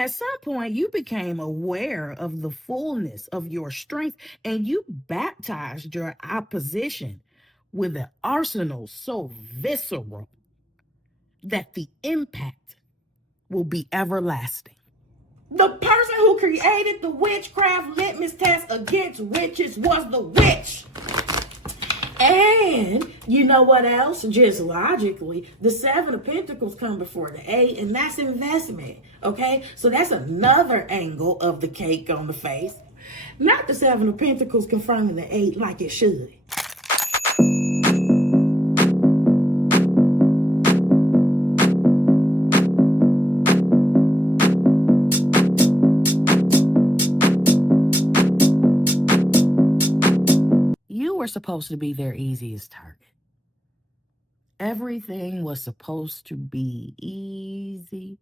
At some point, you became aware of the fullness of your strength and you baptized your opposition with an arsenal so visceral that the impact will be everlasting. The person who created the witchcraft litmus test against witches was the witch. And you know what else? Just logically, the Seven of Pentacles come before the Eight, and that's investment. Okay? So that's another angle of the cake on the face. Not the Seven of Pentacles confirming the Eight like it should. You were supposed to be their easiest target. Everything was supposed to be easy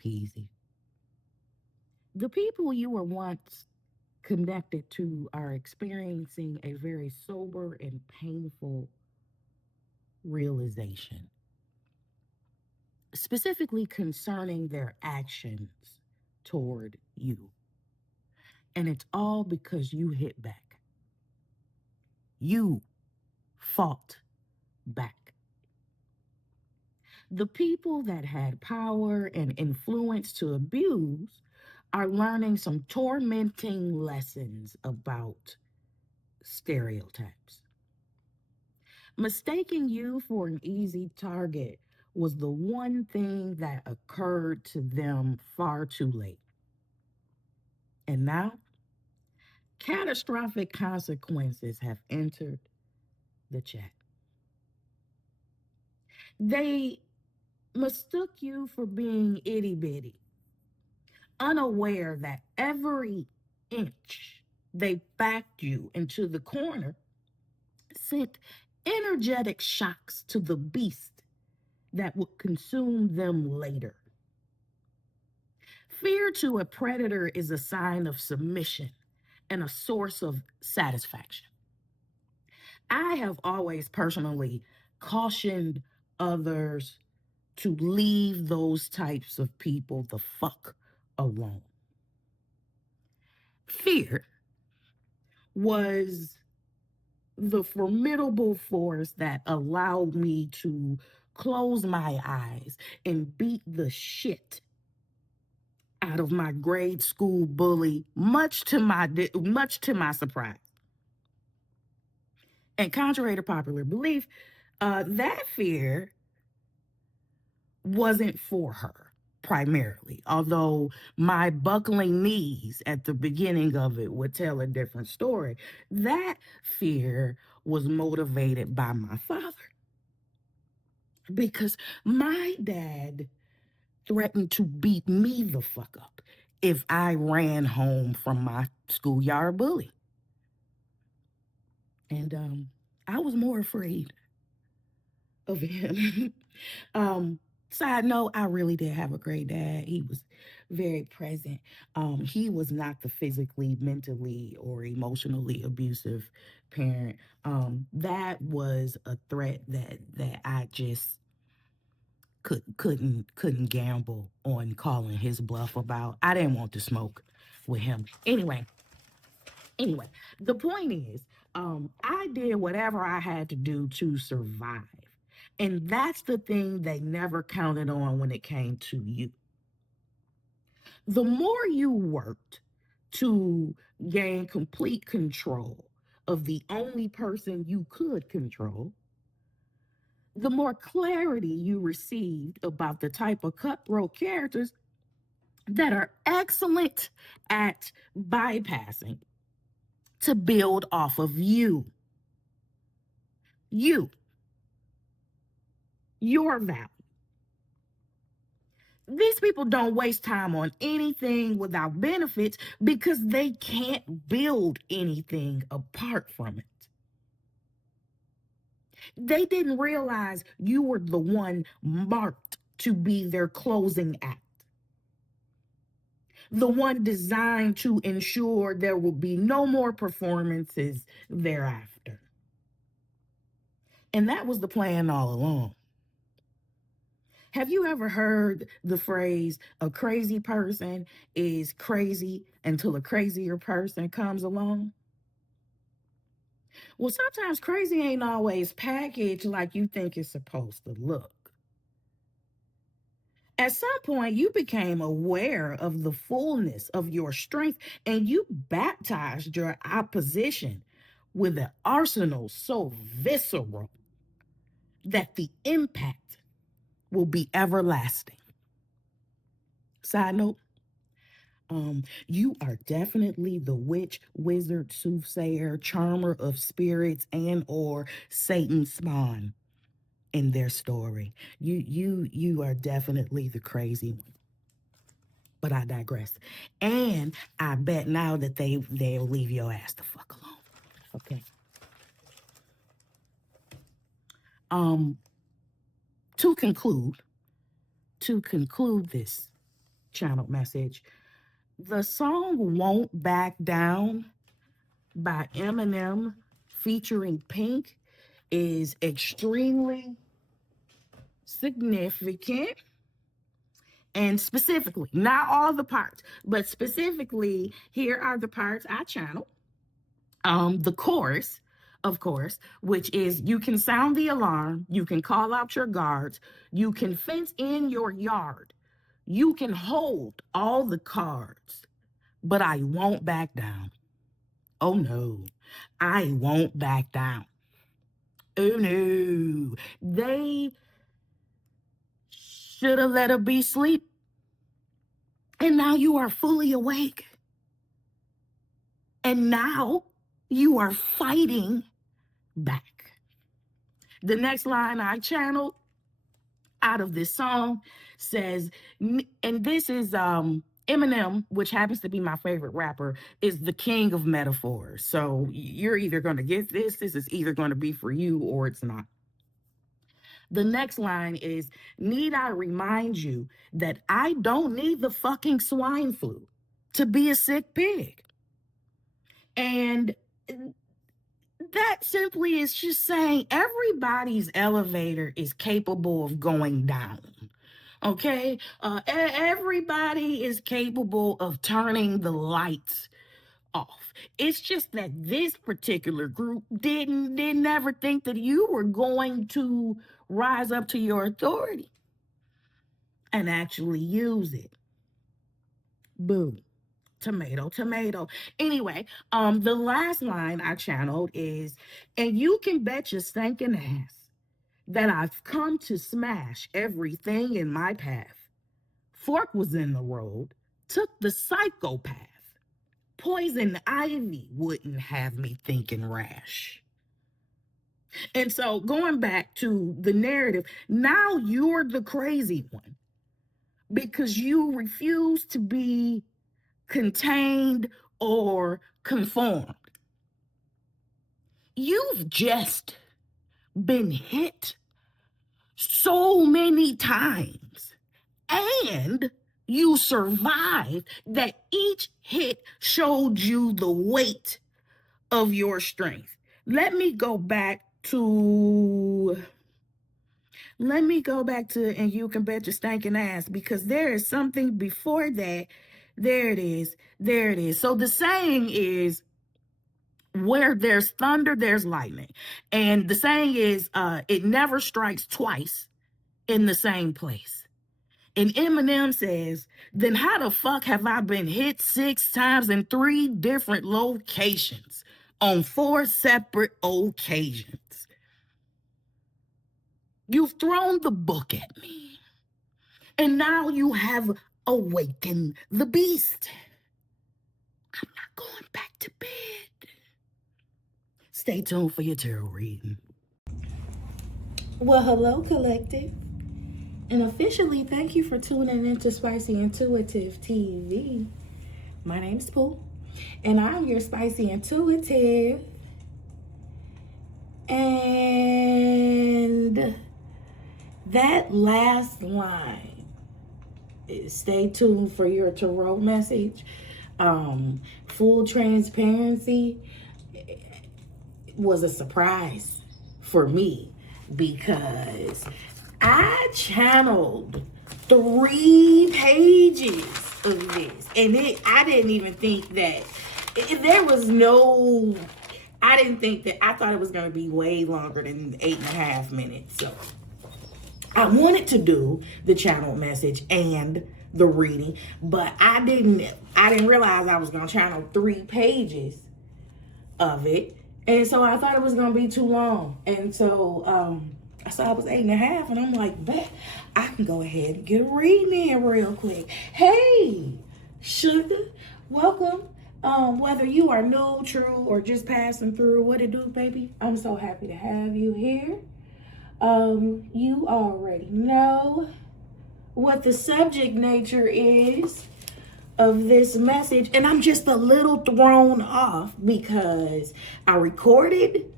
peasy. The people you were once connected to are experiencing a very sober and painful realization, specifically concerning their actions toward you. And it's all because you hit back. You fought back. The people that had power and influence to abuse are learning some tormenting lessons about stereotypes. Mistaking you for an easy target was the one thing that occurred to them far too late. And now, catastrophic consequences have entered the chat. They mistook you for being itty bitty, unaware that every inch they backed you into the corner sent energetic shocks to the beast that would consume them later. Fear to a predator is a sign of submission and a source of satisfaction. I have always personally cautioned others to leave those types of people the fuck alone. Fear was the formidable force that allowed me to close my eyes and beat the shit out of my grade school bully, much to my surprise. And contrary to popular belief, that fear wasn't for her primarily, although my buckling knees at the beginning of it would tell a different story. That fear was motivated by my father because my dad threatened to beat me the fuck up if I ran home from my schoolyard bully. And I was more afraid of him. Side note, I really did have a great dad. He was very present. He was not the physically, mentally, or emotionally abusive parent. That was a threat that I just couldn't gamble on calling his bluff about. I didn't want to smoke with him. Anyway, the point is, I did whatever I had to do to survive. And that's the thing they never counted on when it came to you. The more you worked to gain complete control of the only person you could control, the more clarity you received about the type of cutthroat characters that are excellent at bypassing to build off of you. You, your value. These people don't waste time on anything without benefits because they can't build anything apart from it. They didn't realize you were the one marked to be their closing act, the one designed to ensure there will be no more performances thereafter. And that was the plan all along. Have you ever heard the phrase, a crazy person is crazy until a crazier person comes along? Well, sometimes crazy ain't always packaged like you think it's supposed to look. At some point, you became aware of the fullness of your strength and you baptized your opposition with an arsenal so visceral that the impact will be everlasting. Side note, you are definitely the witch, wizard, soothsayer, charmer of spirits, and or Satan's spawn in their story. You are definitely the crazy one. But I digress. And I bet now that they'll leave your ass the fuck alone. Okay. Um, to conclude this channel message, the song Won't Back Down by Eminem featuring Pink is extremely significant. And specifically, not all the parts, but specifically, here are the parts I channeled. The chorus, of course, which is you can sound the alarm, you can call out your guards, you can fence in your yard, you can hold all the cards, but I won't back down. Oh no, I won't back down. Oh no, they should have let her be asleep. And now you are fully awake. And now you are fighting back. The next line I channeled out of this song says, and this is Eminem, which happens to be my favorite rapper, is the king of metaphors. So you're either going to get this is either going to be for you or it's not. The next line is, need I remind you that I don't need the fucking swine flu to be a sick pig? And that simply is just saying everybody's elevator is capable of going down. Okay? Everybody is capable of turning the lights off. It's just that this particular group didn't ever think that you were going to rise up to your authority and actually use it. Boom. Tomato, tomato. Anyway, the last line I channeled is, and you can bet your stinking ass that I've come to smash everything in my path. Fork was in the road, took the psychopath. Poison ivy wouldn't have me thinking rash. And so going back to the narrative, now you're the crazy one because you refuse to be contained or conformed. You've just been hit so many times and you survived that each hit showed you the weight of your strength. Let me go back to, and you can bet your stinking ass, because there is something before that. There it is. So the saying is, where there's thunder, there's lightning. And the saying is, it never strikes twice in the same place. And Eminem says, then how the fuck have I been hit 6 times in 3 different locations on 4 separate occasions? You've thrown the book at me, and now you have awakened the beast. I'm not going back to bed. Stay tuned for your tarot reading. Well, hello, collective. And officially, thank you for tuning into Spicy Intuitive TV. My name's Pooh, and I'm your Spicy Intuitive. And that last line, stay tuned for your tarot message. Full transparency, was a surprise for me because I channeled 3 pages of this, and I didn't even think that there was no. I didn't think that. I thought it was going to be way longer than 8.5 minutes. So I wanted to do the channel message and the reading, but I didn't realize I was going to channel 3 pages of it, and so I thought it was going to be too long, and so I saw it was 8.5, and I'm like, bet I can go ahead and get a reading in real quick. Hey, sugar, welcome. Whether you are new, true, or just passing through, what it do, baby? I'm so happy to have you here. You already know what the subject nature is of this message, and I'm just a little thrown off because I recorded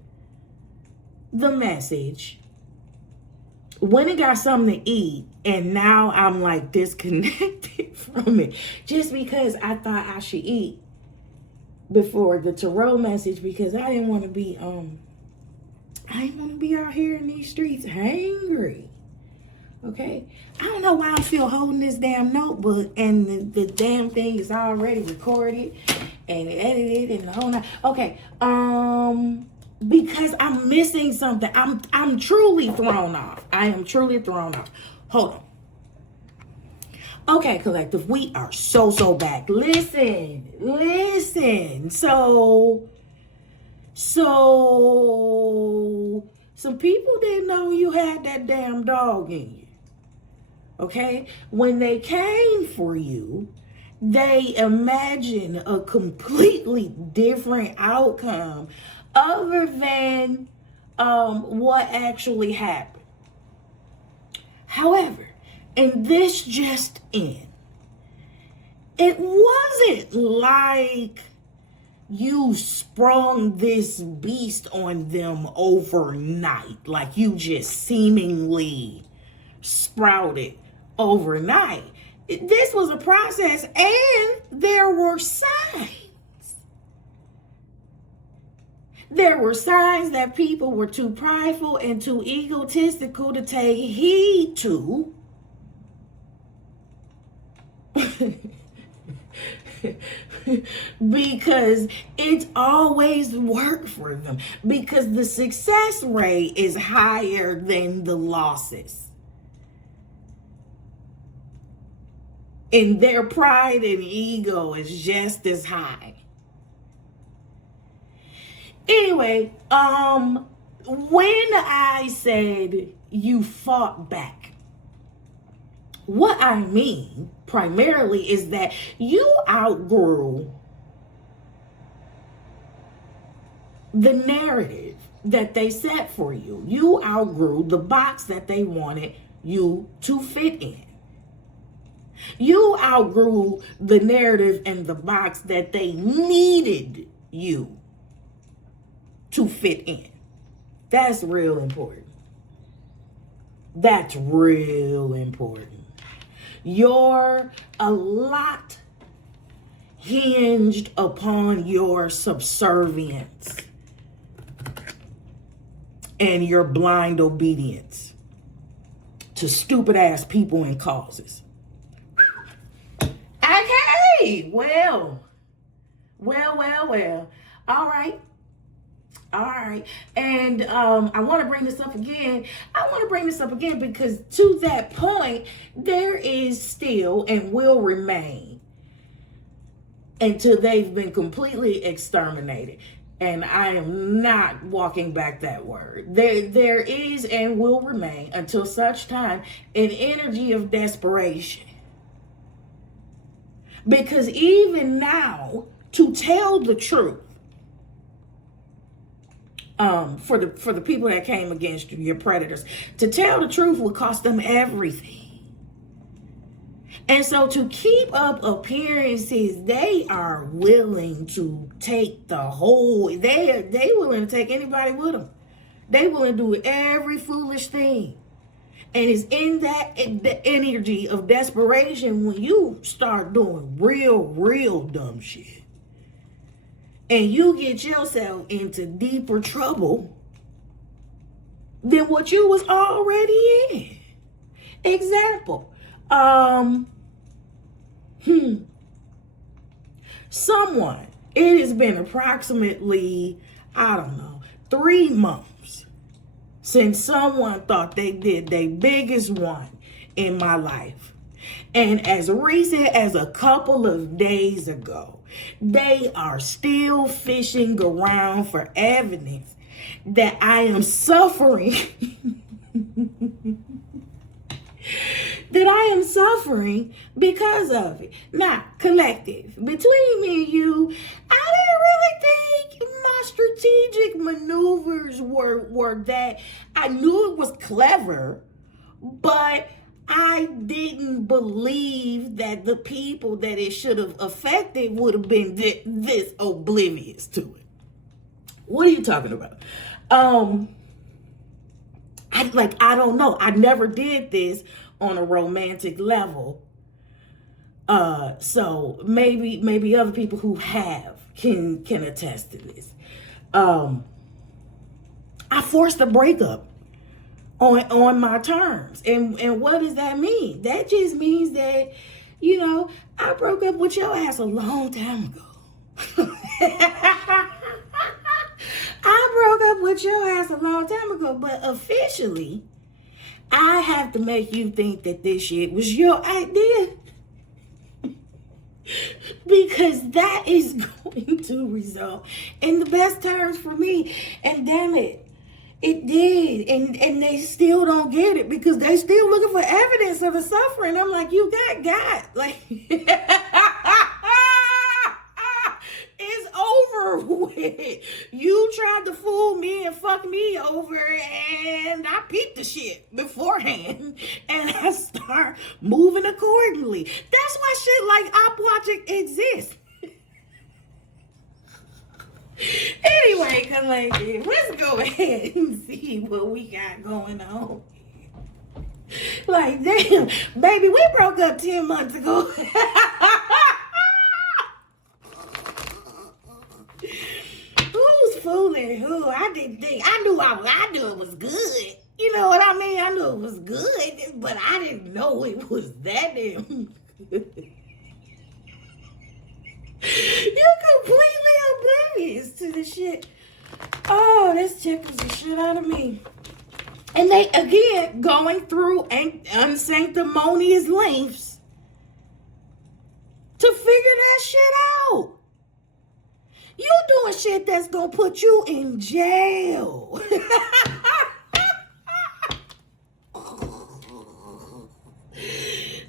the message, went and got something to eat, and now I'm like disconnected from it just because I thought I should eat before the tarot message, because I didn't want to be out here in these streets hangry. Okay, I don't know why I'm still holding this damn notebook, and the damn thing is already recorded and edited and the whole night. Okay, because I'm missing something. I'm truly thrown off. I am truly thrown off. Hold on. Okay, collective, we are so back. Listen. So some people didn't know you had that damn dog in you. Okay? When they came for you, they imagined a completely different outcome other than what actually happened. However, in this just in, it wasn't like you sprung this beast on them overnight, like you just seemingly sprouted overnight. This was a process, and there were signs. There were signs that people were too prideful and too egotistical to take heed to. Because it's always worked for them, because the success rate is higher than the losses, and their pride and ego is just as high. Anyway, when I said you fought back, what I mean primarily is that you outgrew the narrative that they set for you. You outgrew the box that they wanted you to fit in. You outgrew the narrative and the box that they needed you to fit in. That's real important. That's real important. You're a lot hinged upon your subservience and your blind obedience to stupid ass people and causes. Okay, well. All right. And I want to bring this up again. Because to that point, there is still and will remain until they've been completely exterminated. And I am not walking back that word. There is and will remain until such time an energy of desperation. Because even now, to tell the truth, for the people that came against you, your predators, to tell the truth will cost them everything. And so to keep up appearances, they are willing to take the whole, they willing to take anybody with them. They willing to do every foolish thing. And it's in that the energy of desperation when you start doing real dumb shit. And you get yourself into deeper trouble than what you was already in. Example. Someone, it has been approximately, I don't know, 3 months since someone thought they did their biggest one in my life. And as recent as a couple of days ago, they are still fishing around for evidence that I am suffering. That I am suffering because of it. Now, collective, between me and you, I didn't really think my strategic maneuvers were that. I knew it was clever, but I didn't believe that the people that it should have affected would have been this oblivious to it. What are you talking about? I don't know. I never did this on a romantic level. So maybe other people who have can attest to this. I forced a breakup on my terms. And what does that mean? That just means that, I broke up with your ass a long time ago. I broke up with your ass a long time ago, but officially, I have to make you think that this shit was your idea. Because that is going to result in the best terms for me. And damn it, it did. And they still don't get it because they still looking for evidence of the suffering. I'm like, you got. Like, it's over with. You tried to fool me and fuck me over, and I peeped the shit beforehand, and I start moving accordingly. That's why shit like op watching exists. Anyway, collective, let's go ahead and see what we got going on. Like, damn, baby, we broke up 10 months ago. Who's fooling who? I didn't think. I knew it was good. You know what I mean? I knew it was good, but I didn't know it was that damn good. You're completely oblivious to the shit. Oh, this tickles the shit out of me. And they, again, going through unsanctimonious lengths to figure that shit out. You doing shit that's gonna put you in jail.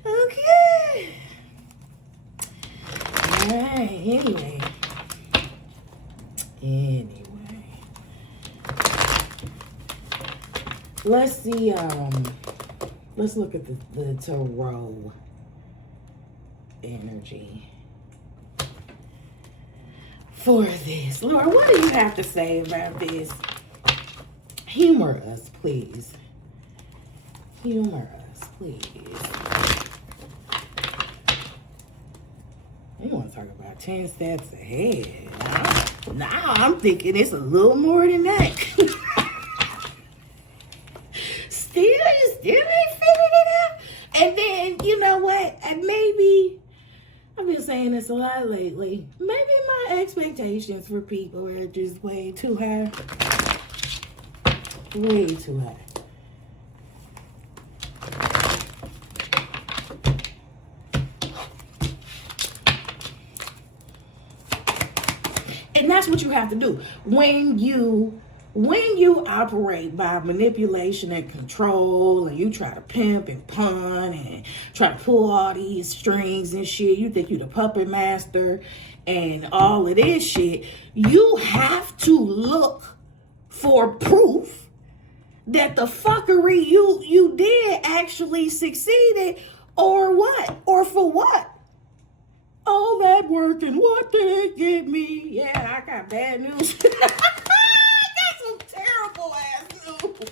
Okay. Alright, anyway. Let's see, let's look at the tarot energy for this. Lord, what do you have to say about this? Humor us, please. Humor us, please. You want to talk about 10 steps ahead. Now I'm thinking it's a little more than that. You still ain't figured it out. And then, you know what? And maybe, I've been saying this a lot lately, maybe my expectations for people are just way too high. Way too high. And that's what you have to do. When you operate by manipulation and control, and you try to pimp and pawn and try to pull all these strings and shit, you think you the puppet master and all of this shit, you have to look for proof that the fuckery you did actually succeeded, or what? Or for what? All that work and what did it get me? Yeah, I got bad news. Terrible ass news.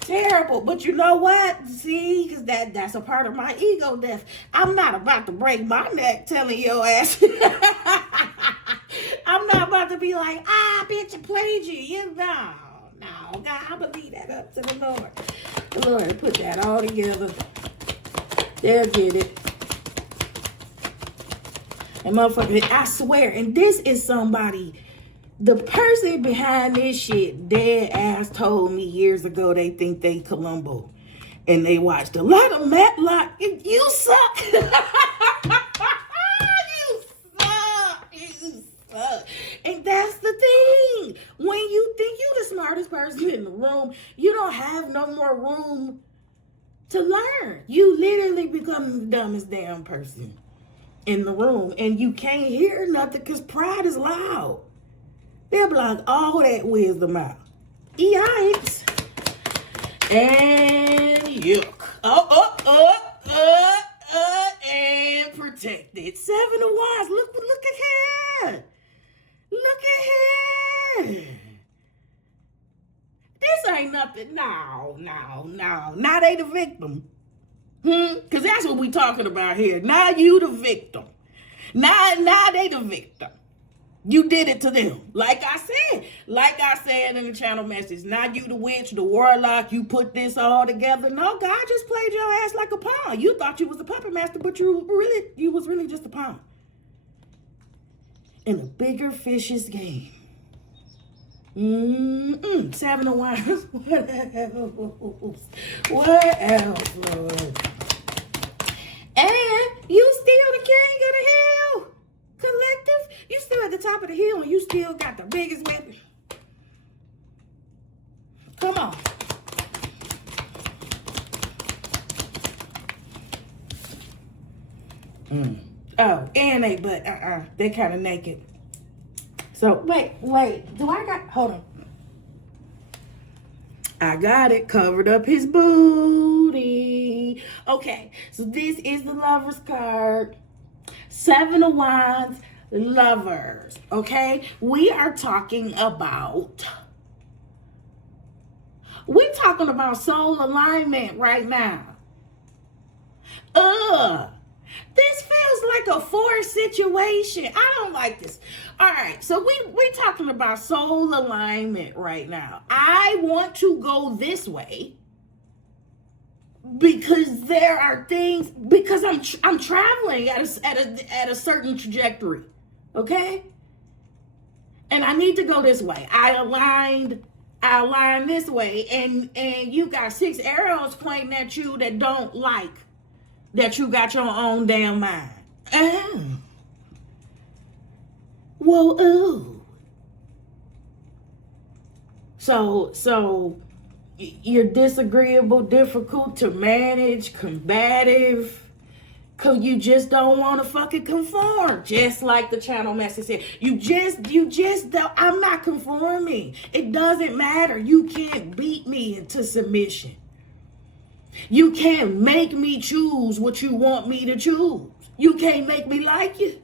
Terrible. But you know what? See, because that's a part of my ego death. I'm not about to break my neck telling your ass. I'm not about to be like, bitch, I played you. No, God, I believe that up to the Lord. Lord, put that all together. They'll get it. And motherfucker, I swear, and this is somebody, the person behind this shit, dead ass told me years ago they think they Columbo. And they watched a lot of Matlock. You suck. You suck. You suck. And that's the thing. When you think you the smartest person in the room, you don't have no more room to learn. You literally become the dumbest damn person in the room. And you can't hear nothing because pride is loud. They'll block all that wisdom out. Yikes. And yuck. And protected. 7 of Wands. Look at here. Look at here. This ain't nothing. No. Now they the victim. Because that's what we talking about here. Now you the victim. Now they the victim. You did it to them. Like I said in the channel message, now you the witch, the warlock, you put this all together. No, God just played your ass like a pawn. You thought you was the puppet master, but you was really just a pawn. In a bigger fish's game. 7 of Wands. What else, Lord? And you still the king of the hill. Collective, you still at the top of the hill and you still got the biggest weapon. Come on. Oh, and they kind of naked. So wait, do I got, hold on. I got it, covered up his booty. Okay, so this is the Lover's card. 7 of Wands, Lovers, okay? We're talking about soul alignment right now. This feels like a forced situation. I don't like this. All right, so we're talking about soul alignment right now. I want to go this way because there are things, because I'm traveling at a certain trajectory, okay? And I need to go this way. I aligned this way, and you got 6 arrows pointing at you that don't like that you got your own damn mind. Whoa, ooh. So you're disagreeable, difficult to manage, combative, cause you just don't want to fucking conform. Just like the channel message said, you just don't, I'm not conforming. It doesn't matter. You can't beat me into submission. You can't make me choose what you want me to choose. You can't make me like you.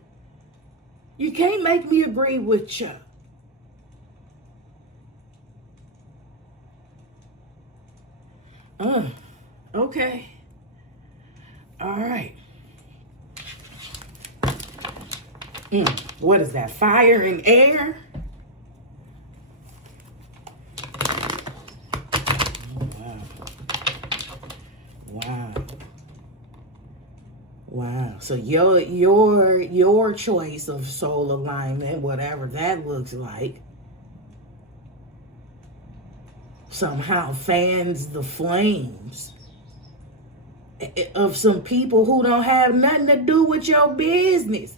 You can't make me agree with you. Okay. All right. What is that? Fire and air? Wow. So your choice of soul alignment, whatever that looks like, somehow fans the flames of some people who don't have nothing to do with your business.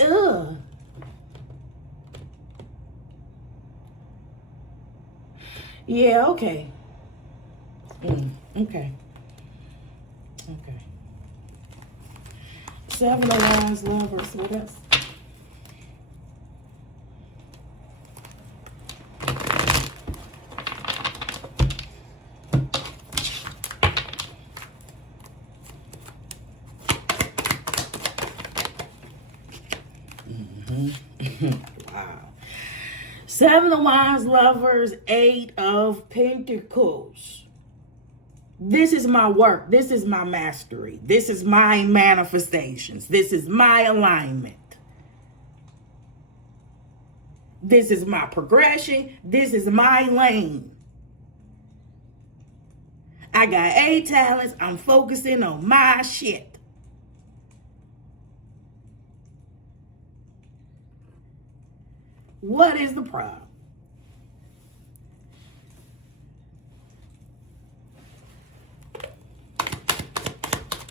Ugh. Yeah, okay. Okay. 7 of Wands, Lovers. What else? Wow. 7 of Wands, Lovers, 8 of Pentacles. This is my work. This is my mastery. This is my manifestations. This is my alignment. This is my progression. This is my lane. I got 8 talents. I'm focusing on my shit. What is the problem?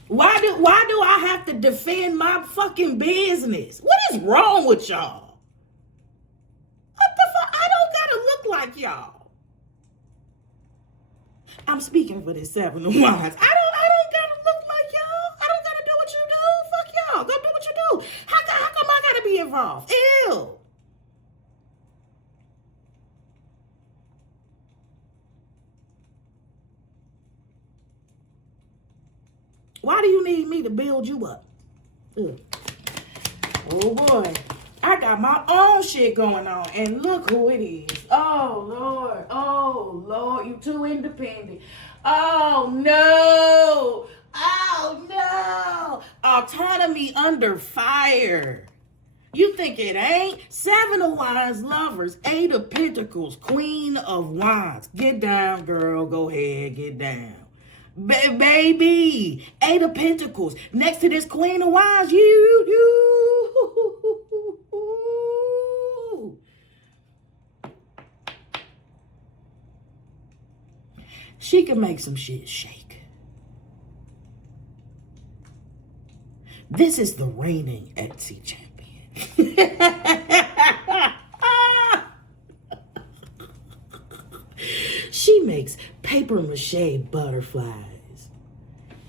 Why do I have to defend my fucking business? What is wrong with y'all? What the fuck? I don't gotta look like y'all. I'm speaking for the 7 of Wands. I don't gotta look like y'all. I don't gotta do what you do. Fuck y'all. Go do what you do. How come I gotta be involved? Ew. Why do you need me to build you up? Ugh. Oh boy. I got my own shit going on, and look who it is. Oh Lord. Oh Lord. You too independent. Oh no. Oh no. Autonomy under fire. You think it ain't? 7 of Wands, Lovers, 8 of Pentacles, Queen of Wands. Get down, girl. Go ahead. Get down. Baby, 8 of Pentacles. Next to this Queen of Wands, you. She can make some shit shake. This is the reigning Etsy champion. She makes paper mache butterflies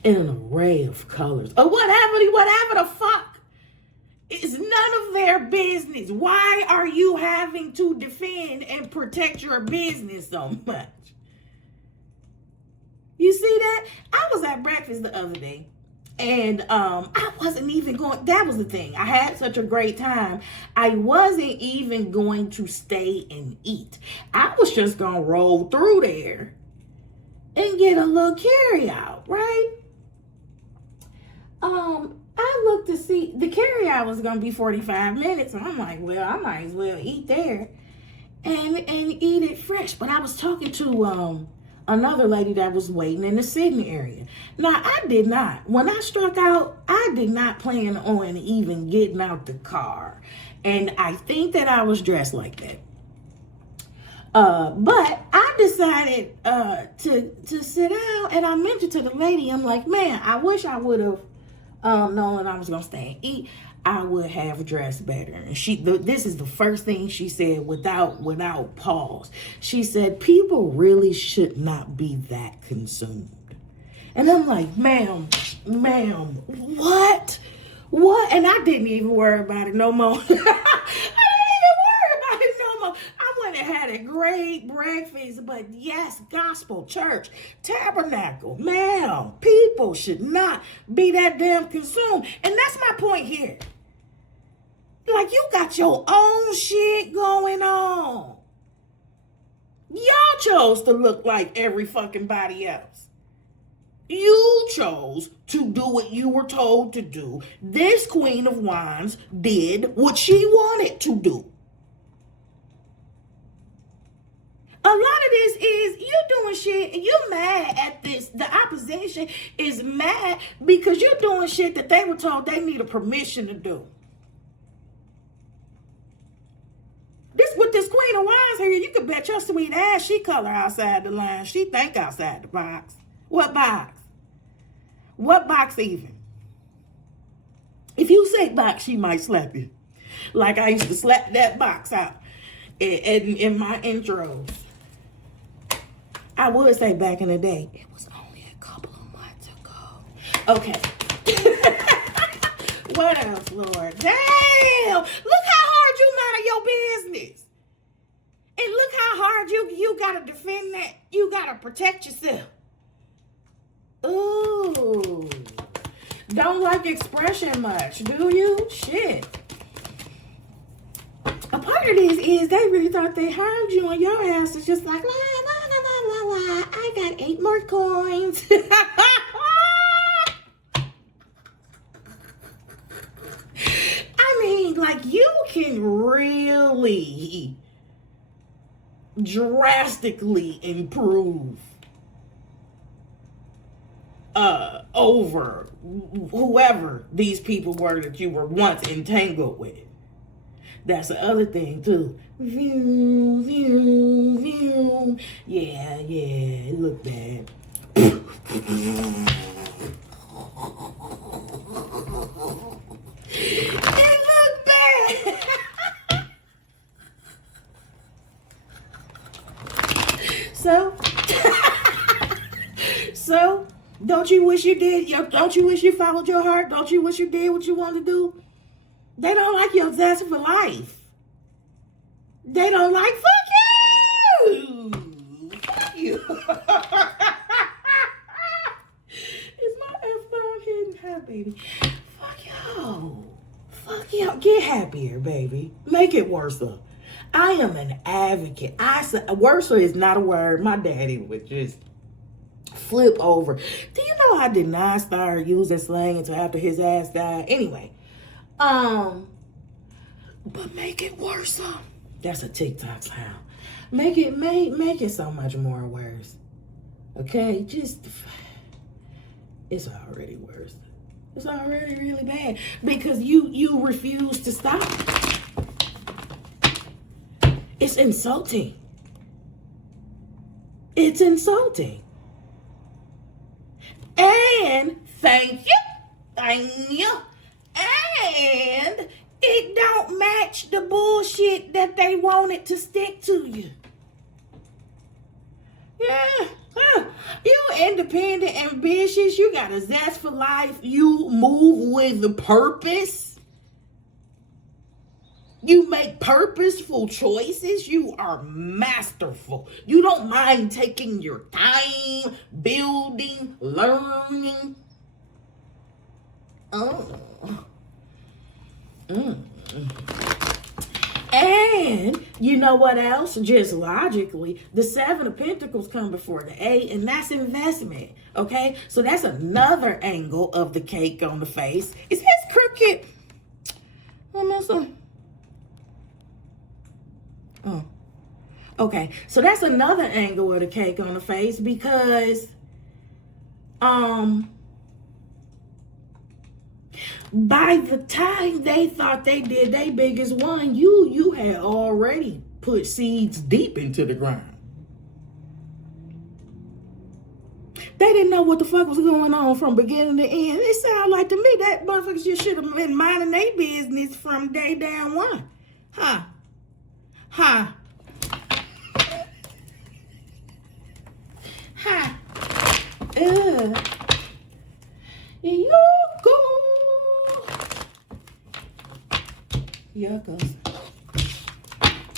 in an array of colors. Or whatever the fuck. It's none of their business. Why are you having to defend and protect your business so much? You see that? I was at breakfast the other day. And I wasn't even going, that was the thing. I had such a great time. I wasn't even going to stay and eat. I was just going to roll through there and get a little carry out, right? I looked to see, the carry out was going to be 45 minutes. And I'm like, well, I might as well eat there and eat it fresh. But I was talking to another lady that was waiting in the sitting area. Now, I did not. When I struck out, I did not plan on even getting out the car. And I think that I was dressed like that. But I decided to sit down, and I mentioned to the lady, I'm like, man, I wish I would have known that I was going to stay and eat. I would have dressed better. And this is the first thing she said without pause. She said, people really should not be that consumed. And I'm like, ma'am, what? And I didn't even worry about it no more. I didn't even worry about it no more. I went and had a great breakfast, but yes, gospel, church, tabernacle, ma'am, people should not be that damn consumed. And that's my point here. Like, you got your own shit going on. Y'all chose to look like every fucking body else. You chose to do what you were told to do. This Queen of Wands did what she wanted to do. A lot of this is you doing shit and you're mad at this. The opposition is mad because you're doing shit that they were told they need a permission to do. With this Queen of Wands here, you can bet your sweet ass she color outside the line. She think outside the box. What box? What box even? If you say box, she might slap you. Like I used to slap that box out in my intros. I would say back in the day, it was only a couple of months ago. Okay. What else, Lord? Damn! Look how hard you mind your business. And look how hard you gotta defend that. You gotta protect yourself. Ooh. Don't like expression much, do you? Shit. A part of this is they really thought they harmed you, and your ass is just like, la, la, la, la, la, la. I got 8 more coins. I mean, like, you can really drastically improve over whoever these people were that you were once entangled with. That's the other thing too. View, view, view. Yeah, it looked bad. It looked bad. So, don't you wish you did? Don't you wish you followed your heart? Don't you wish you did what you wanted to do? They don't like your zest for life. They don't like, fuck you. Fuck you. Is my F-bomb hitting high, baby? Fuck y'all. Fuck y'all. Get happier, baby. Make it worse. I am an advocate. Worse is not a word. My daddy would just flip over. Do you know I did not start using slang until after his ass died? Anyway. But make it worse. That's a TikTok sound. Make it so much more worse. Okay? It's already worse. It's already really bad because you refuse to stop. It's insulting. It's insulting. And thank you. And it don't match the bullshit that they wanted to stick to you. Yeah. You independent, ambitious. You got a zest for life. You move with the purpose. You make purposeful choices. You are masterful. You don't mind taking your time, building, learning. And you know what else? Just logically, the 7 of Pentacles come before the 8, and that's investment. Okay? So that's another angle of the cake on the face. Is this crooked? Oh. Okay. So that's another angle of the cake on the face because by the time they thought they did their biggest one, you had already put seeds deep into the ground. They didn't know what the fuck was going on from beginning to end. It sounded like to me that motherfuckers just should have been minding their business from day down one. Huh. Yuckles.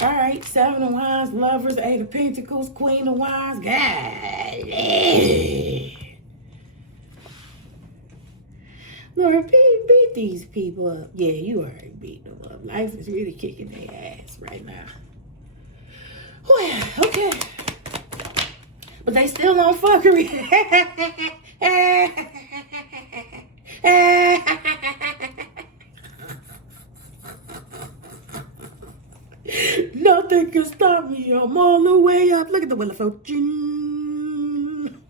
All right, 7 of Wands, Lovers, 8 of Pentacles, Queen of Wands. Golly. Lord, beat these people up. Yeah, you already beat them up. Life is really kicking their ass right now. Well, okay. But they still on fuckery. Nothing can stop me. I'm all the way up. Look at the Wheel of Fortune.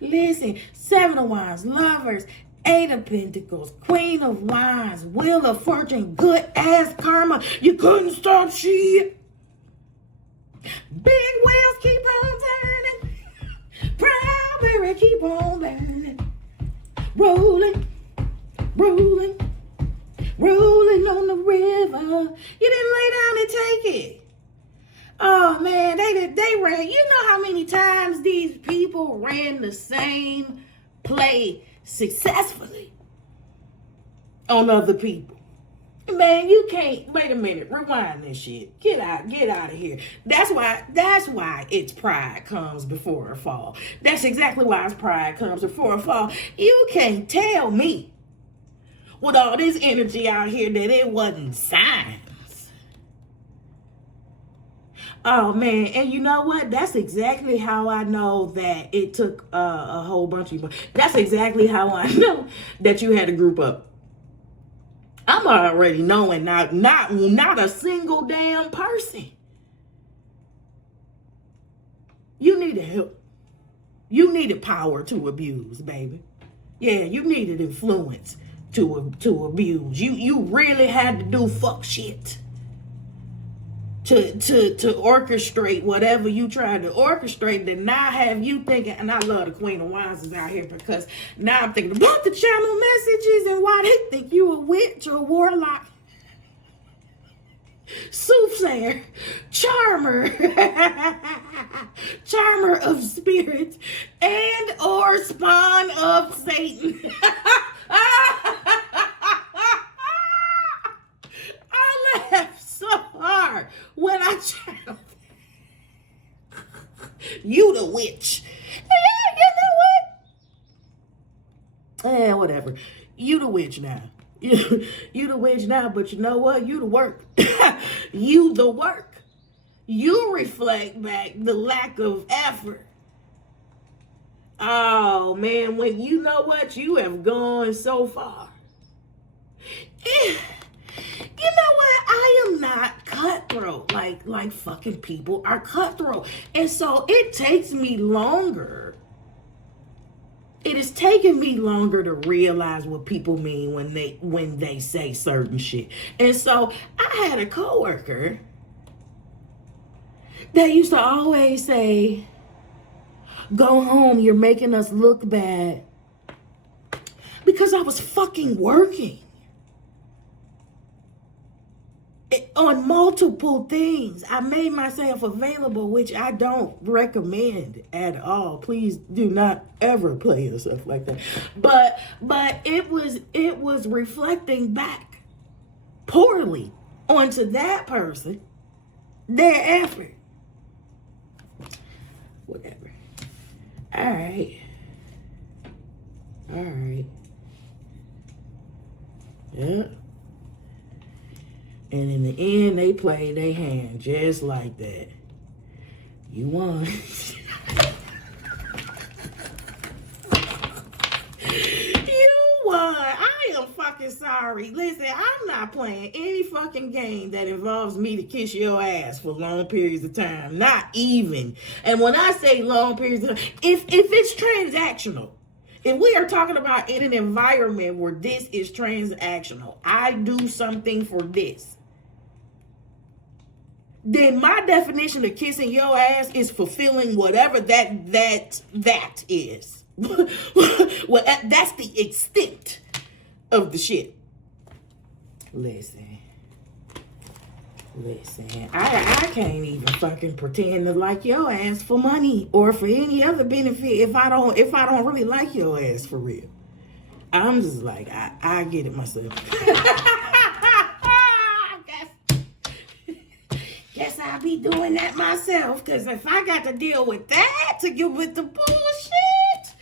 Listen, 7 of Wands, Lovers, 8 of Pentacles, Queen of Wands, Wheel of Fortune, good ass karma. You couldn't stop shit. Big wheels keep on turning. Proud Mary keep on burning. Rolling on the river. You didn't lay down and take it. Oh man, they ran. You know how many times these people ran the same play successfully on other people. Man, you can't. Wait a minute. Rewind this shit. Get out of here. That's why it's pride comes before a fall. That's exactly why it's pride comes before a fall. You can't tell me with all this energy out here that it wasn't signs. Oh man, and you know what? That's exactly how I know that it took a whole bunch of people. That's exactly how I know that you had to group up. I'm already knowing not a single damn person. You needed help. You needed power to abuse, baby. Yeah, you needed influence to abuse. You really had to do fuck shit to orchestrate whatever you tried to orchestrate, that now have you thinking. And I love the Queen of Wands is out here, because now I'm thinking about the channel messages and why they think you a witch or warlock, soothsayer, charmer, charmer of spirits, and or spawn of Satan. I laughed so hard when I channeled. You the witch. Yeah, you know what? Whatever. You the witch now. You the witch now, but you know what? You the work. You the work. You reflect back the lack of effort. Oh man, when you know what? You have gone so far. You know what? I am not cutthroat like fucking people are cutthroat. And so it takes me longer. It is taking me longer to realize what people mean when they say certain shit. And so I had a coworker that used to always say, "Go home, you're making us look bad." Because I was fucking working on multiple things. I made myself available, which I don't recommend at all. Please do not ever play yourself like that. But it was reflecting back poorly onto that person, their effort. Whatever. All right. Yeah. And in the end, they played their hand just like that. You won. You won. I am fucking sorry. Listen, I'm not playing any fucking game that involves me to kiss your ass for long periods of time. Not even. And when I say long periods of time, if it's transactional, if we are talking about in an environment where this is transactional, I do something for this, then my definition of kissing your ass is fulfilling whatever that is. Well, that's the extent of the shit. Listen, I can't even fucking pretend to like your ass for money or for any other benefit if I don't really like your ass for real. I'm just like, I get it myself. Guess I'll be doing that myself, because if I got to deal with that to get with the bullshit,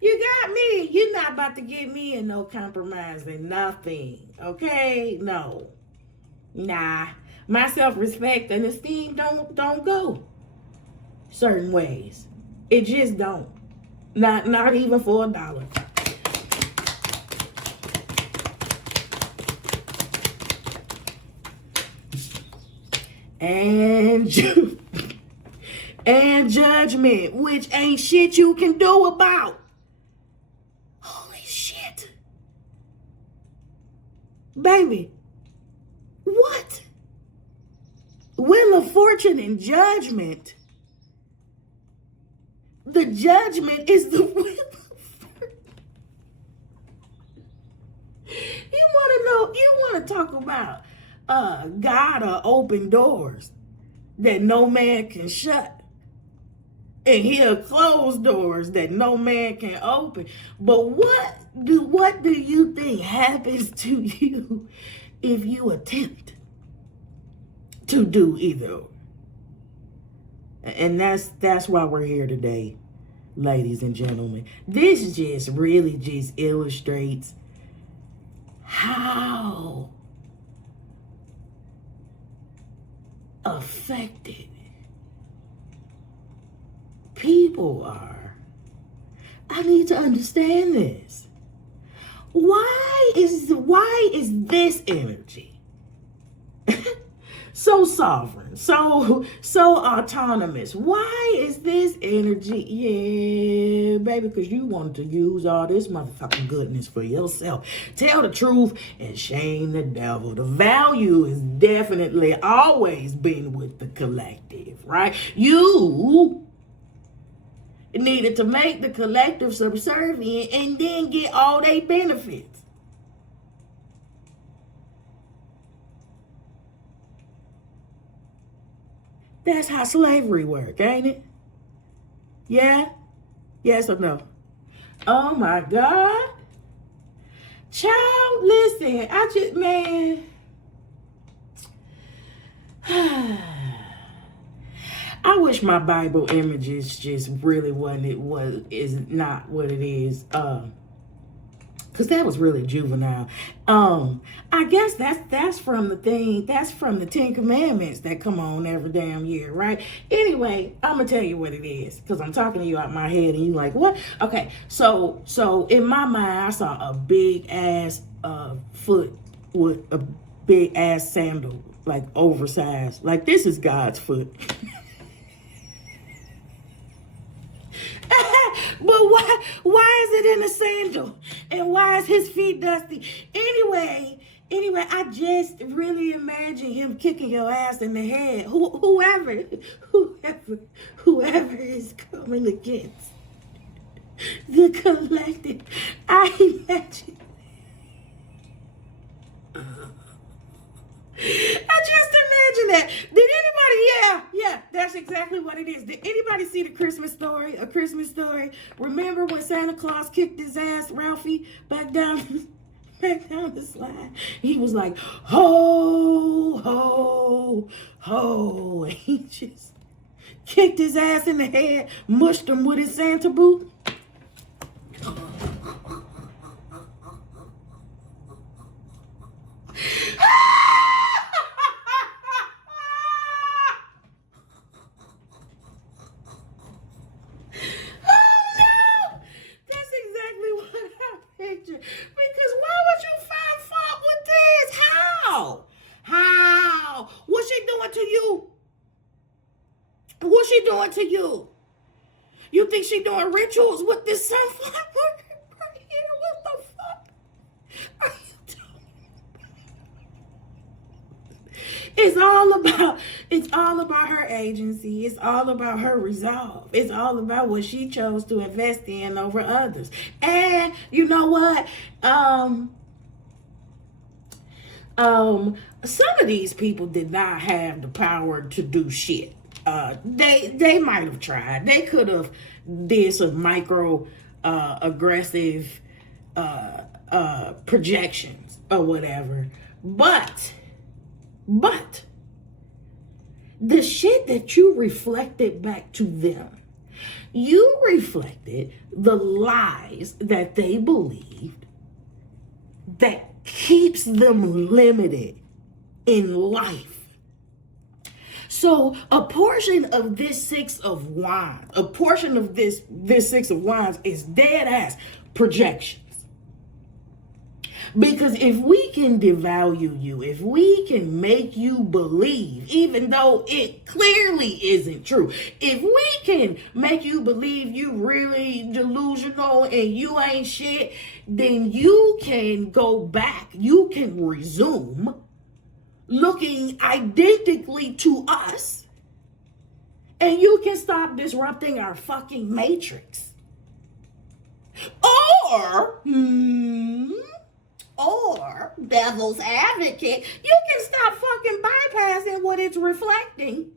you got me. You're not about to get me in no compromise and nothing, okay? No. Nah. My self-respect and esteem don't go certain ways. It just don't. Not even for $1. And judgment, which ain't shit you can do about. Holy shit. Baby, what? Wheel of Fortune and judgment. The judgment is the wheel of fortune. You want to talk about God will open doors that no man can shut, and he'll close doors that no man can open. But what do you think happens to you if you attempt to do either? And that's why we're here today, ladies and gentlemen. This just really just illustrates how affected people are. I need to understand this. Why is this energy so sovereign, so autonomous. Why is this energy? Yeah, baby, because you wanted to use all this motherfucking goodness for yourself. Tell the truth and shame the devil. The value is definitely always been with the collective, right? You needed to make the collective subservient and then get all their benefits. That's how slavery work, ain't it? Yeah? Yes or no? Oh my God. Child, listen, man. I wish my Bible images just really is not what it is. Cause that was really juvenile. I guess that's from the 10 Commandments that come on every damn year, right? Anyway, I'm gonna tell you what it is, cause I'm talking to you out my head and you like, what? Okay, so in my mind, I saw a big ass foot with a big ass sandal, like oversized. Like, this is God's foot. But why is it in a sandal? And why is his feet dusty? Anyway, I just really imagine him kicking your ass in the head. Whoever is coming against the collective. I imagine. I just imagine that. Did anybody? Yeah, that's exactly what it is. Did anybody see the Christmas Story? A Christmas Story? Remember when Santa Claus kicked his ass, Ralphie, back down the slide? He was like, ho, ho, ho. And he just kicked his ass in the head, mushed him with his Santa boot. Because why would you find fault with this? How? What's she doing to you? What's she doing to you? You think she doing rituals with this sunflower right here? What the fuck are you doing? It's all about her agency. It's all about her resolve. It's all about what she chose to invest in over others. And you know what? Some of these people did not have the power to do shit. They might have tried. They could have did some micro aggressive projections or whatever. But the shit that you reflected back to them, you reflected the lies that they believed that keeps them limited in life. So a portion of this Six of Wands, this Six of Wands is dead ass projections. Because if we can devalue you, if we can make you believe, even though it clearly isn't true, if we can make you believe you really delusional and you ain't shit, then you can go back, you can resume looking identically to us, and you can stop disrupting our fucking matrix. Or devil's advocate, you can stop fucking bypassing what it's reflecting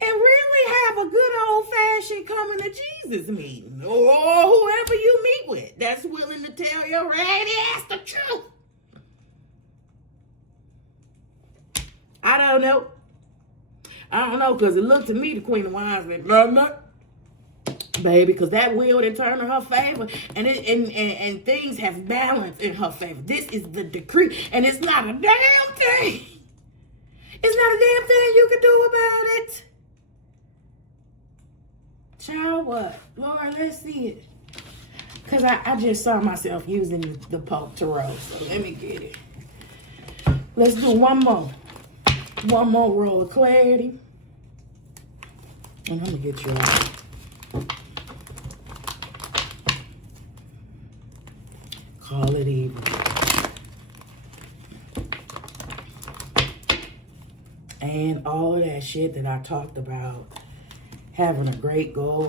and really have a good old-fashioned coming to Jesus meeting, or whoever you meet with that's willing to tell your ratty ass the truth. I don't know, because it looked to me the Queen of Wands went, baby, because that wheel didn't turn in her favor, and things have balance in her favor. This is the decree, and it's not a damn thing. It's not a damn thing you can do about it. Child, what? Lord, let's see it. Because I just saw myself using the Pope Tarot, so let me get it. Let's do one more. One more roll of clarity. And I'm gonna get you out. Call it even. And all of that shit that I talked about, having a great goal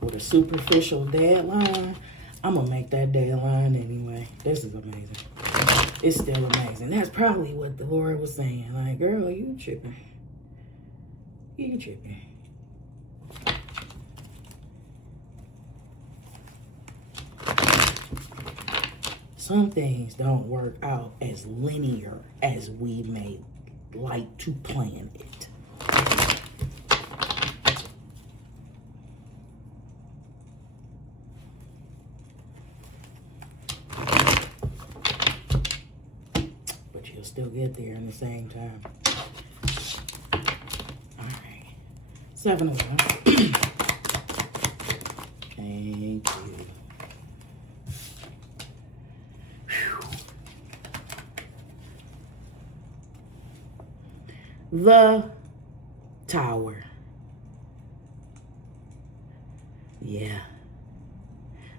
with a superficial deadline, I'm gonna make that deadline anyway. This is amazing. It's still amazing. That's probably what the Lord was saying. Like, girl, you tripping. You tripping. Some things don't work out as linear as we may like to plan it. But you'll still get there in the same time. All right. 7 of 1. Thank you. The Tower. Yeah.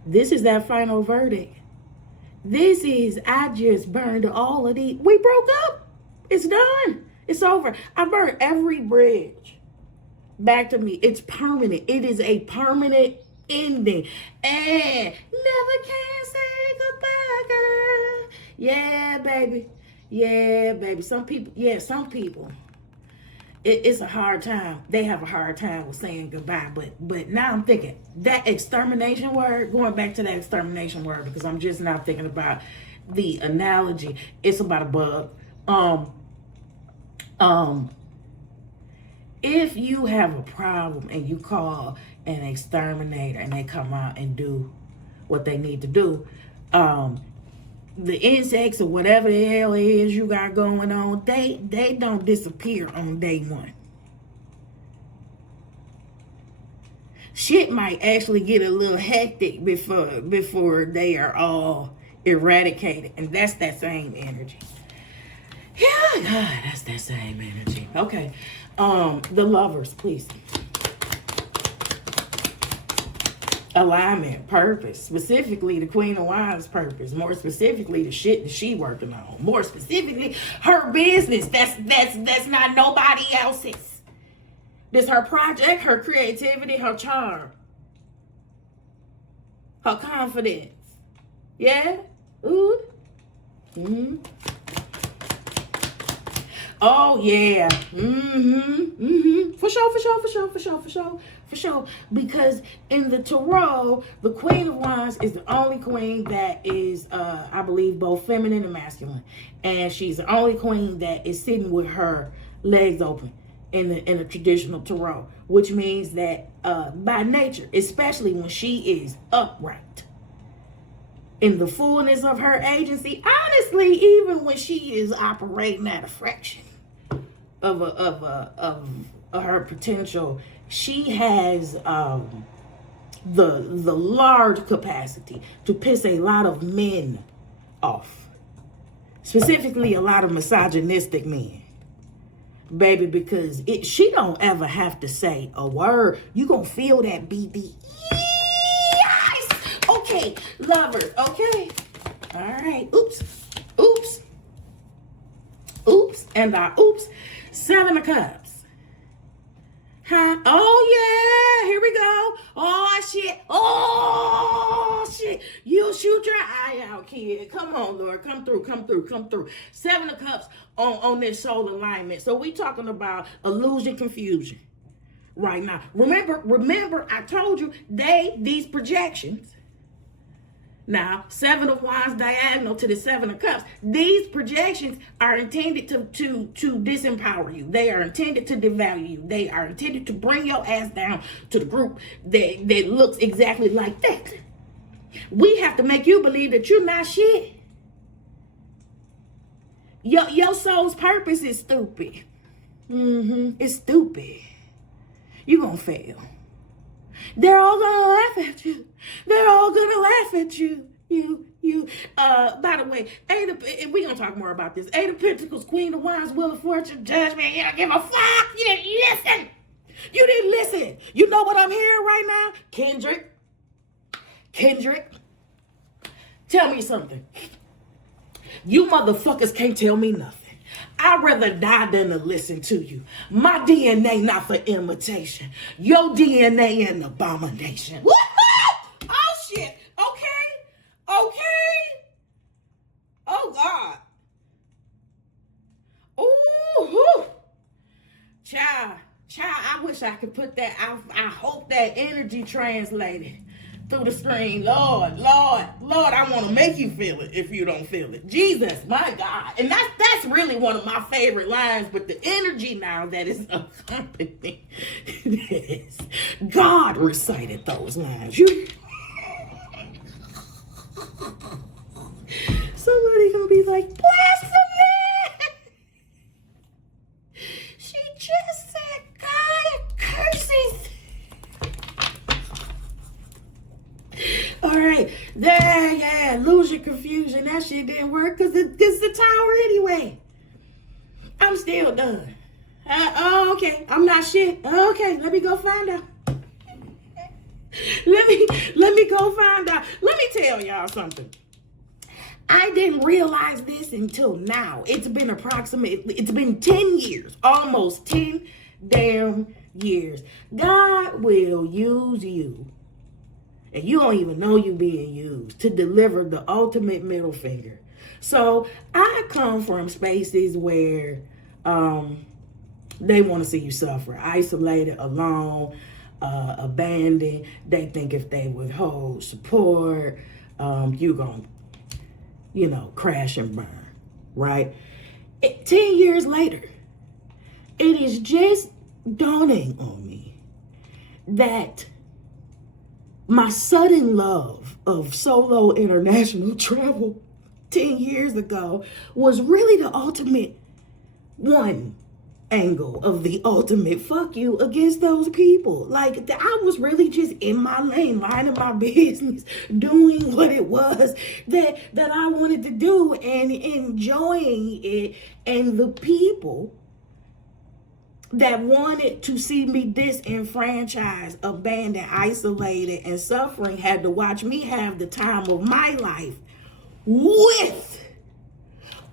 This is that final verdict. This is, I just burned all of these. We broke up. It's done. It's over. I burned every bridge back to me. It's permanent. It is a permanent ending. And never can say goodbye, girl. Yeah, baby. Yeah, baby. Some people. It's a hard time. They have a hard time with saying goodbye. But now I'm thinking that extermination word, going back to that extermination word, because I'm just now thinking about the analogy. It's about a bug. If you have a problem and you call an exterminator and they come out and do what they need to do, the insects or whatever the hell it is you got going on, they don't disappear on day one. Shit might actually get a little hectic before they are all eradicated. And that's that same energy. Yeah, God, that's that same energy. Okay. The Lovers, please. Alignment, purpose, specifically the Queen of Wands purpose, more specifically the shit that she working on, more specifically her business. That's not nobody else's. This her project, her creativity, her charm, her confidence. Yeah. Ooh. Mm-hmm. Oh yeah. Mm-hmm. Mm-hmm. For sure. Because in the tarot, the Queen of Wands is the only queen that is, I believe, both feminine and masculine, and she's the only queen that is sitting with her legs open in the traditional tarot, which means that by nature, especially when she is upright, in the fullness of her agency, honestly, even when she is operating at a fraction of her potential, she has the large capacity to piss a lot of men off, specifically a lot of misogynistic men, baby, because she don't ever have to say a word. You gonna feel that BB. Yes. Okay, Lovers. Okay. All right. Oops, and I oops. 7 of Cups. Huh? Oh yeah, here we go. Oh shit. You shoot your eye out, kid. Come on, Lord. Come through. 7 of Cups on this soul alignment. So we talking about illusion, confusion right now. Remember, I told you these projections. Now, 7 of Wands diagonal to the 7 of Cups. These projections are intended to disempower you. They are intended to devalue you. They are intended to bring your ass down to the group that looks exactly like that. We have to make you believe that you're not shit. Your soul's purpose is stupid. It's stupid. You're gonna fail. They're all gonna laugh at you. They're all gonna laugh at you. You, by the way, we gonna talk more about this. Eight of Pentacles, Queen of Wands, Wheel of Fortune, Judgment. You don't give a fuck. You didn't listen. You didn't listen. You know what I'm hearing right now? Kendrick, tell me something. You motherfuckers can't tell me nothing. I'd rather die than to listen to you. My DNA not for imitation. Your DNA an abomination. Woo-hoo! Oh shit. Okay. Oh God. Ooh. Child, I wish I could put that. I hope that energy translated through the screen. Lord, I want to make you feel it if you don't feel it. Jesus, my God. And that's really one of my favorite lines, but the energy now that is accompanying this. God recited those lines. Somebody gonna be like, blasphemy! She just said God curses. All right, there, yeah, lose your confusion. That shit didn't work because it's the tower anyway. I'm still done. Okay, I'm not shit. Okay, let me go find out. Let me go find out. Let me tell y'all something. I didn't realize this until now. It's been 10 years, almost 10 damn years. God will use you, and you don't even know you being used, to deliver the ultimate middle finger. So I come from spaces where they want to see you suffer, isolated, alone, abandoned. They think if they withhold support, you're going to, crash and burn, right? 10 years later, it is just dawning on me that my sudden love of solo international travel 10 years ago was really the ultimate one angle of the ultimate fuck you against those people. Like, I was really just in my lane, minding my business, doing what it was that I wanted to do and enjoying it. And the people that wanted to see me disenfranchised, abandoned, isolated, and suffering had to watch me have the time of my life with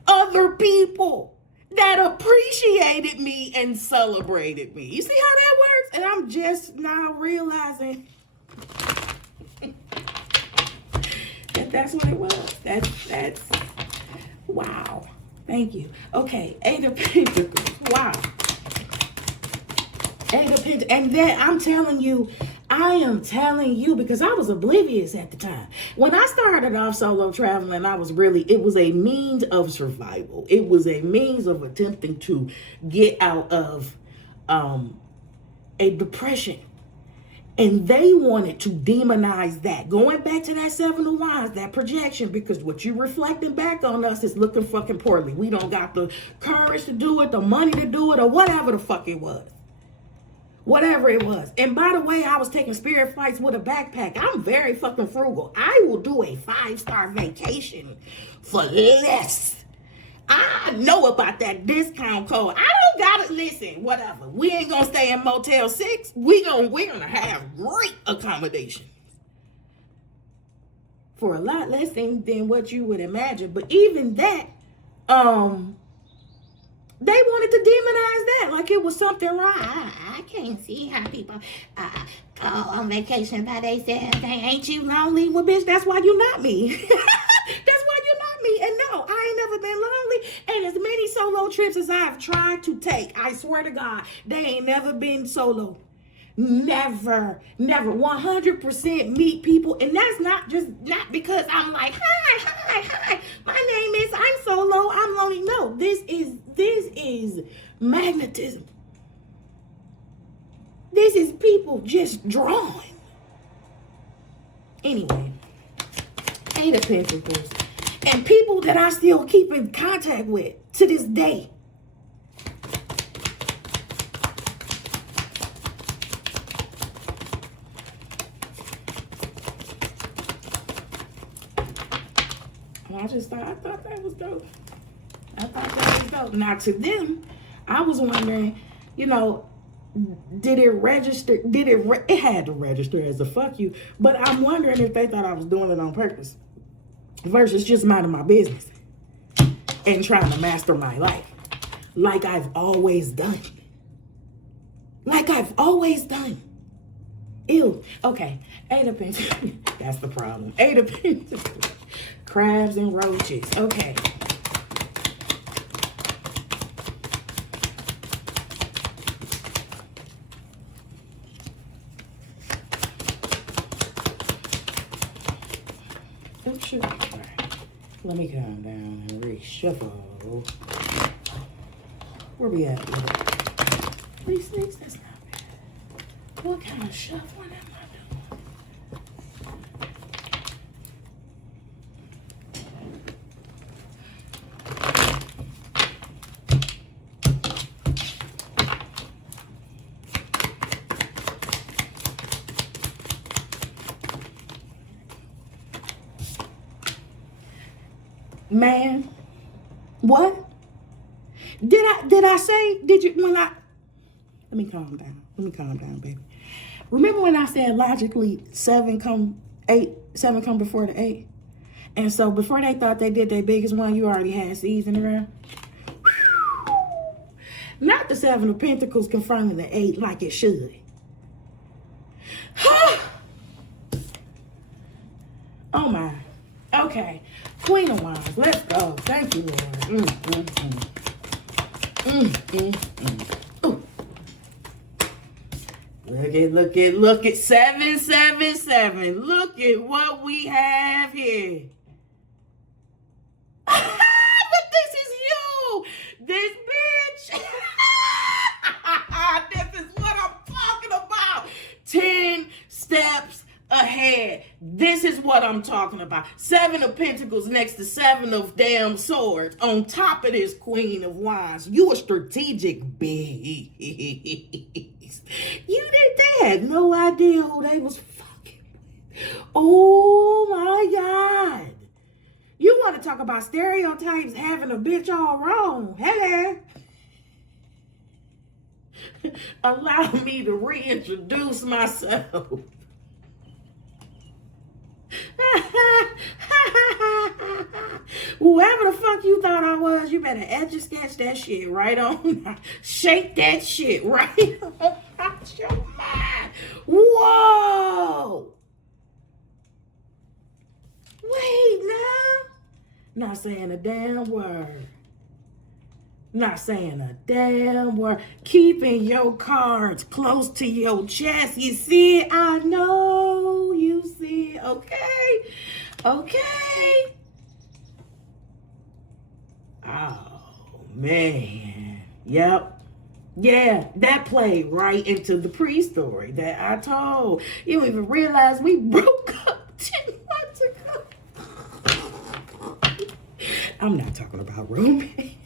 other people that appreciated me and celebrated me. You see how that works? And I'm just now realizing that that's what it was. That's wow. Thank you. Okay, Eight of Pentacles. Wow. Eight of Pentacles. And then I am telling you because I was oblivious at the time. When I started off solo traveling, it was a means of survival. It was a means of attempting to get out of a depression. And they wanted to demonize that. Going back to that Seven of Wands, that projection, because what you reflecting back on us is looking fucking poorly. We don't got the courage to do it, the money to do it, or whatever the fuck it was. Whatever it was. And by the way, I was taking spirit flights with a backpack. I'm very fucking frugal. I will do a 5-star vacation for less. I know about that discount code. I don't gotta listen, whatever. We ain't gonna stay in Motel 6. We're gonna have great accommodations. For a lot less than what you would imagine. But even that, they wanted to demonize that like it was something wrong. I can't see how people go on vacation by themselves. Ain't you lonely? Well, bitch, that's why you not me. That's why you're not me. And no, I ain't never been lonely. And as many solo trips as I've tried to take, I swear to God, they ain't never been solo. Never 100% meet people. And that's not because I'm like, hi, my name is, I'm solo, I'm lonely. No, this is magnetism. This is people just drawn. Anyway, Eight of Pentacles. And people that I still keep in contact with to this day. I thought that was dope. I thought that was dope. Now to them, I was wondering, you know, did it register? It had to register as a fuck you. But I'm wondering if they thought I was doing it on purpose versus just minding my business and trying to master my life, like I've always done. Like I've always done. Ew. Okay. 8 of Pentacles. That's the problem. 8 of Pentacles. Crabs and roaches. Okay. Oh, shoot. All right. Let me calm down and reshuffle. Where we at? 3, 6. That's not bad. What kind of shuffling am I Man, what? Did I say, did you, when I, let me calm down, baby. Remember when I said logically 7 come before the 8? And so before they thought they did their biggest one, you already had seeds in the ground. Not the 7 of Pentacles confirming the 8 like it should. Oh my. Okay. Queen of Wands. Let's go. Thank you, Lord. Ooh. Look at 777. Look at what we have here. But this is you. This bitch. This is what I'm talking about. 10 steps ahead. This is what I'm talking about. 7 of Pentacles next to 7 of damn swords. On top of this Queen of Wands. You a strategic beast. They had no idea who they was fucking with. Oh my God. You want to talk about stereotypes having a bitch all wrong. Hello. Allow me to reintroduce myself. Whoever the fuck you thought I was, you better etch and sketch that shit right on. Shake that shit right on out your mind. Whoa. Wait now. Not saying a damn word. Not saying a damn word. Keeping your cards close to your chest. You see it? I know you see it. Okay. Okay. Oh, man. Yep. Yeah, that played right into the pre-story that I told. You don't even realize we broke up 10 months ago. I'm not talking about romance.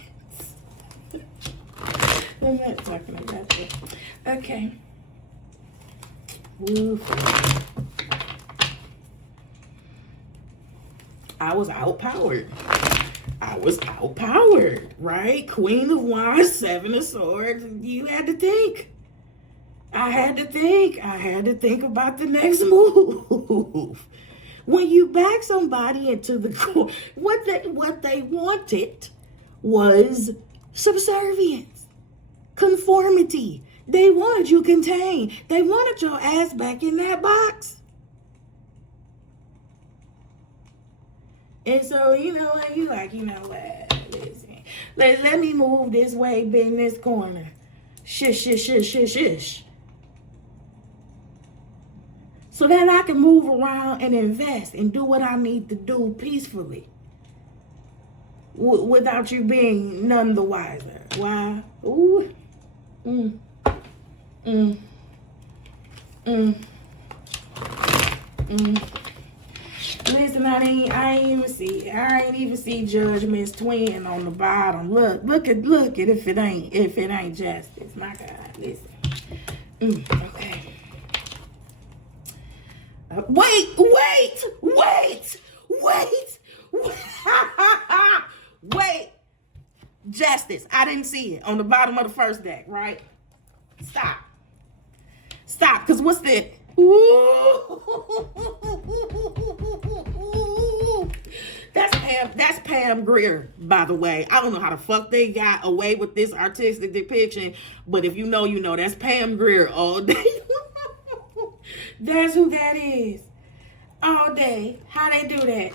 I'm not talking about that. Okay. Woof. I was outpowered. Right? Queen of Wands, 7 of Swords. You had to think. I had to think about the next move. When you back somebody into the core, what they wanted was subservience, conformity. They wanted you contained. They wanted your ass back in that box. And so, you know what? You like, you know what? Listen, let me move this way, bend this corner. Shush. So that I can move around and invest and do what I need to do peacefully. Without you being none the wiser. Why? Ooh. Listen, I ain't even see Judgment's twin on the bottom. Look at if it ain't justice. My God, listen. Okay. Wait. Justice. I didn't see it on the bottom of the first deck, right? Stop. Stop, because what's that? That's Pam Grier, by the way. I don't know how the fuck they got away with this artistic depiction, but if you know, you know. That's Pam Grier all day. That's who that is. All day. How they do that?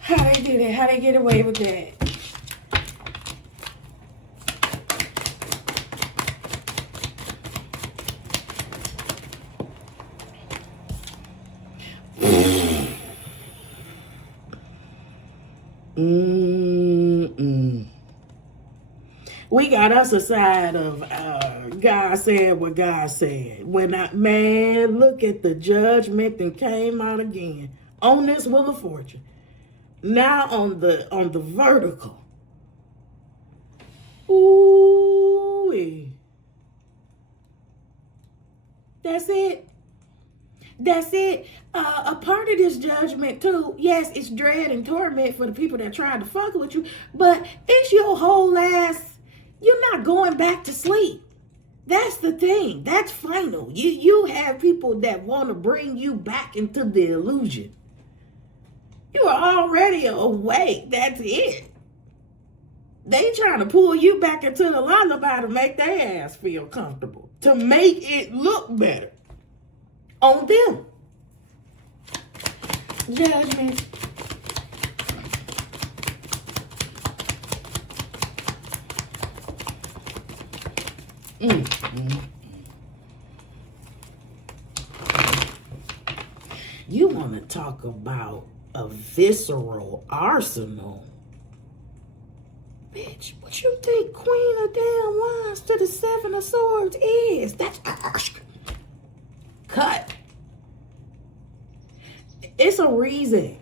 How they do that? How they get away with that? We got us a side of God said what God said. Man, look at the judgment that came out again on this Wheel of Fortune. Now on the vertical. Ooh. That's it. That's it. A part of this judgment too, yes, it's dread and torment for the people that tried to fuck with you, but it's your whole ass. You're not going back to sleep. That's the thing. That's final. You have people that want to bring you back into the illusion. You are already awake. That's it. They trying to pull you back into the lullaby to make their ass feel comfortable, to make it look better on them. Judgment. You want to talk about a visceral arsenal? Bitch, what you think Queen of Damn Wands to the Seven of Swords is? That's cut. It's a reason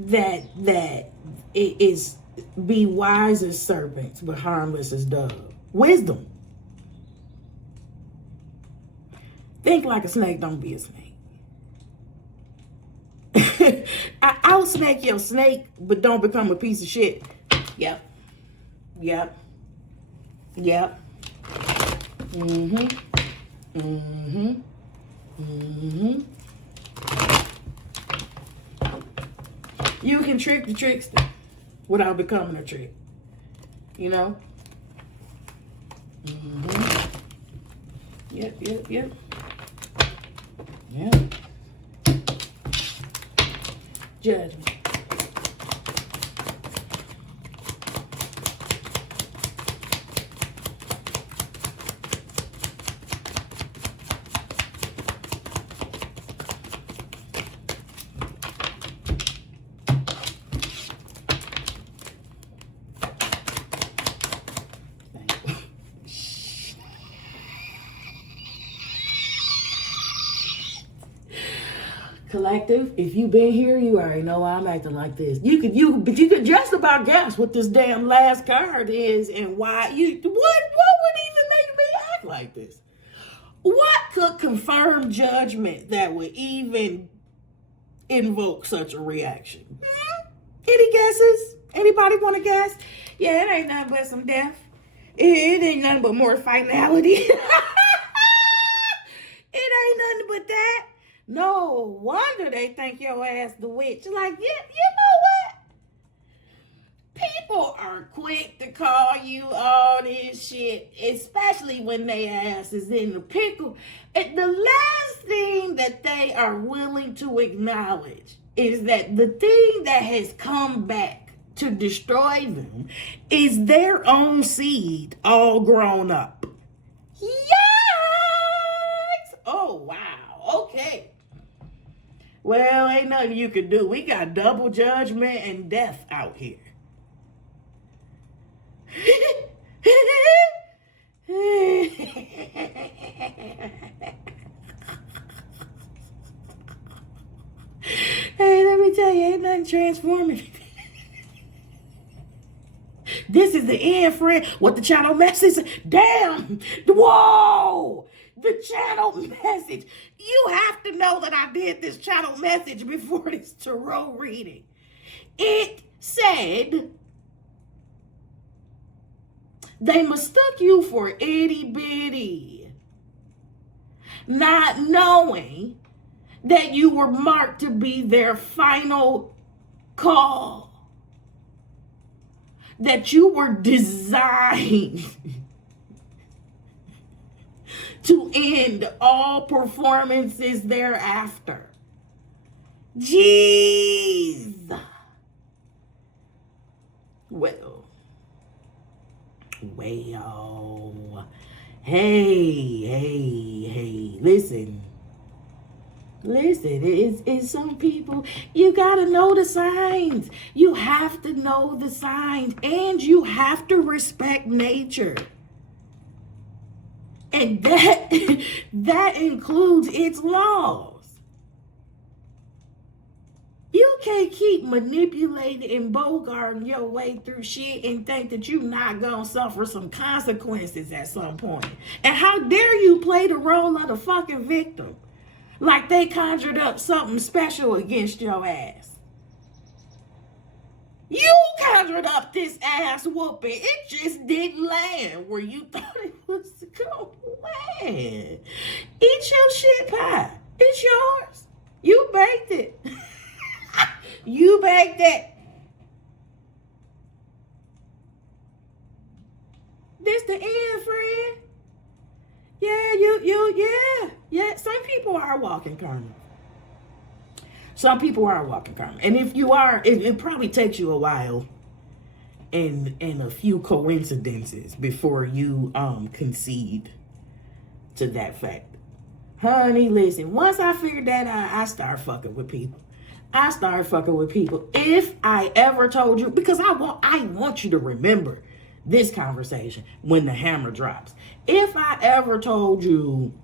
that it is be wise as serpents but harmless as doves. Wisdom. Think like a snake, don't be a snake. I'll snake your snake, but don't become a piece of shit. Yep. Yep. Yep. You can trick the trickster without becoming a trick. You know? Yep. Yeah. Judgment. Collective, if you've been here, you already know I'm acting like this. But you could just about guess what this damn last card is and why what would even make me act like this? What could confirm judgment that would even invoke such a reaction? Any guesses? Anybody want to guess? Yeah, it ain't nothing but some death. It ain't nothing but more finality. It ain't nothing but that. No wonder they think your ass the witch. Like, you know what? People are quick to call you all this shit, especially when they ass is in the pickle. And the last thing that they are willing to acknowledge is that the thing that has come back to destroy them is their own seed all grown up. Yikes! Oh, wow. Okay. Well, ain't nothing you can do. We got double judgment and death out here. Hey, let me tell you, ain't nothing transforming. This is the end, friend. What the channel message? Damn. Whoa. The channel message. You have to know that I did this channel message before this tarot reading. It said they mistook you for itty bitty, not knowing that you were marked to be their final call, that you were designed to end all performances thereafter. Jeez. Well, hey, listen, it's some people, you gotta know the signs. You have to know the signs, and you have to respect nature. And that includes its laws. You can't keep manipulating and bogarting your way through shit and think that you're not gonna suffer some consequences at some point. And how dare you play the role of the fucking victim like they conjured up something special against your ass. You conjured up this ass whooping. It just didn't land where you thought it was gonna land. Eat your shit pie. It's yours. You baked it. You baked it. This the end, friend. Yeah. Some people are walking karma. Some people are walking karma. And if you are, it probably takes you a while and a few coincidences before you concede to that fact. Honey, listen, once I figured that out, I start fucking with people. If I ever told you, because I want you to remember this conversation when the hammer drops. If I ever told you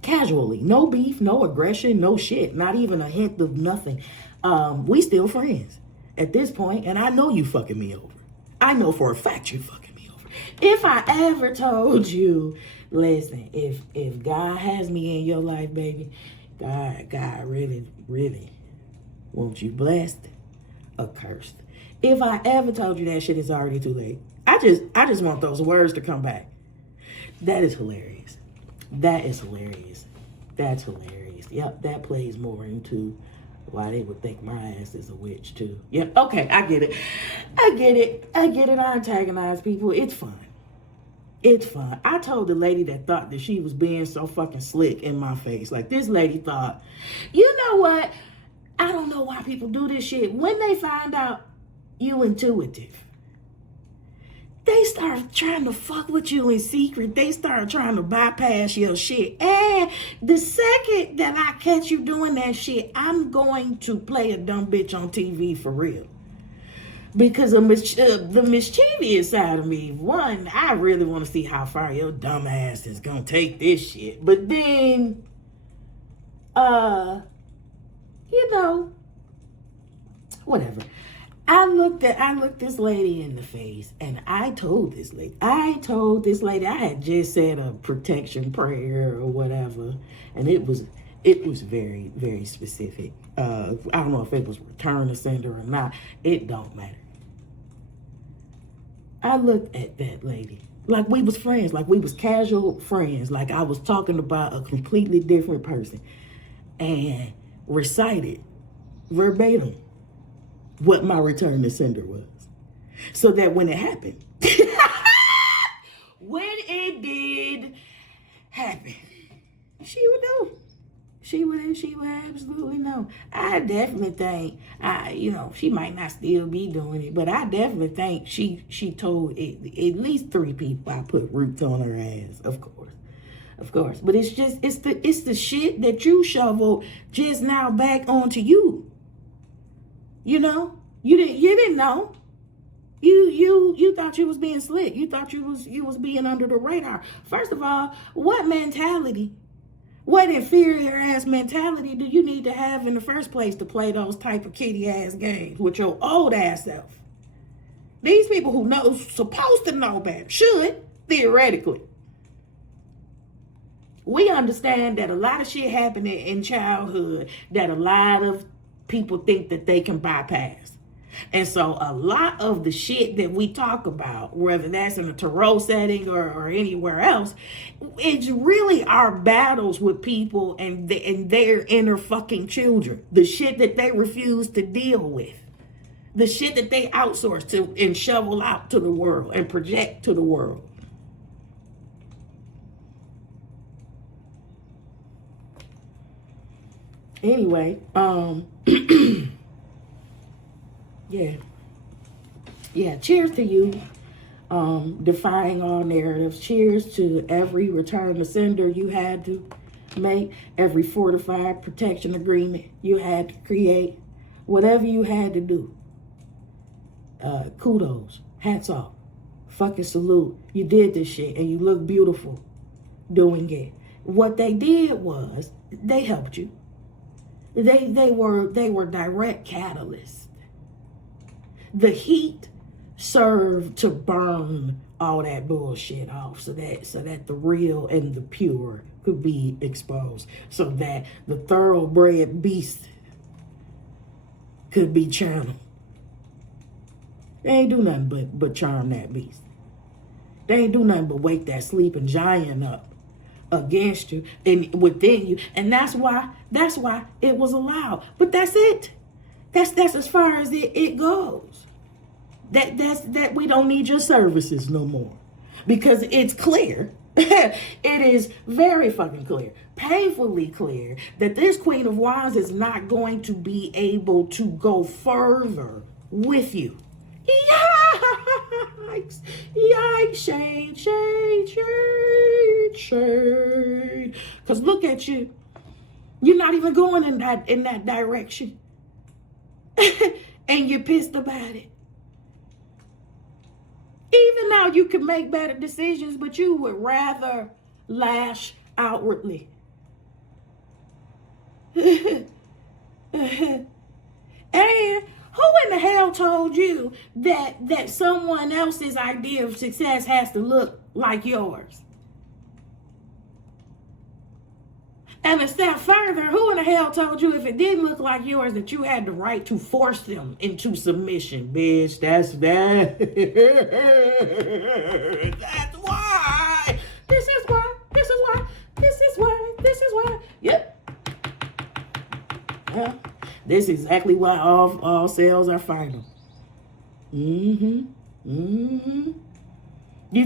casually, no beef, no aggression, no shit, not even a hint of nothing, we still friends at this point, and I know you fucking me over. I know for a fact you fucking me over. If I ever told you, listen, if God has me in your life, baby, God really wants you blessed or cursed. If I ever told you that shit, is already too late. I just want those words to come back. That is hilarious. That's hilarious. Yep, that plays more into why they would think my ass is a witch too. Yeah, okay, I get it. I antagonize people. It's fun. I told the lady that thought that she was being so fucking slick in my face. Like, this lady thought, you know what? I don't know why people do this shit. When they find out you intuitive, they start trying to fuck with you in secret. They start trying to bypass your shit. And the second that I catch you doing that shit, I'm going to play a dumb bitch on TV for real. Because of the mischievous side of me, one, I really want to see how far your dumb ass is going to take this shit. But then, whatever. I looked this lady in the face, and I told this lady, I had just said a protection prayer or whatever, and it was very, very specific. I don't know if it was return to sender or not. It don't matter. I looked at that lady like we was friends, like we was casual friends, like I was talking about a completely different person, and recited verbatim what my return to sender was. So that when it happened, when it did happen, she would know. She would absolutely know. I definitely think, she might not still be doing it, but I definitely think she told at least 3 people I put roots on her ass, of course. But it's the shit that you shoveled just now back onto you. You didn't know. You thought you was being slick. You thought you was being under the radar. First of all, what inferior ass mentality do you need to have in the first place to play those type of kitty ass games with your old ass self? These people who know, supposed to know better, should, theoretically. We understand that a lot of shit happened in childhood that a lot of people think that they can bypass. And so a lot of the shit that we talk about, whether that's in a tarot setting or anywhere else, it's really our battles with people and their inner fucking children. The shit that they refuse to deal with. The shit that they outsource to and shovel out to the world and project to the world. Anyway, yeah, cheers to you, defying all narratives. Cheers to every return to sender you had to make, every fortified protection agreement you had to create, whatever you had to do. Kudos, hats off, fucking salute. You did this shit and you look beautiful doing it. What they did was they helped you. They were direct catalysts. The heat served to burn all that bullshit off so that the real and the pure could be exposed, so that the thoroughbred beast could be channeled. They ain't do nothing but charm that beast. They ain't do nothing but wake that sleeping giant up against you and within you. And that's why it was allowed. But that's it. That's as far as it goes. That we don't need your services no more. Because it's clear. It is very fucking clear, painfully clear, that this Queen of Wands is not going to be able to go further with you. Yikes! Yikes! Shade, shade, shade, shade. Because look at you. You're not even going in that direction. And you're pissed about it. Even now you can make better decisions, but you would rather lash outwardly. And who in the hell told you that someone else's idea of success has to look like yours? And a step further, who in the hell told you if it didn't look like yours that you had the right to force them into submission? Bitch, that's that. That's why. This is why. This is why. This is why. This is why. Yep. Yeah. This is exactly why all sales are final. You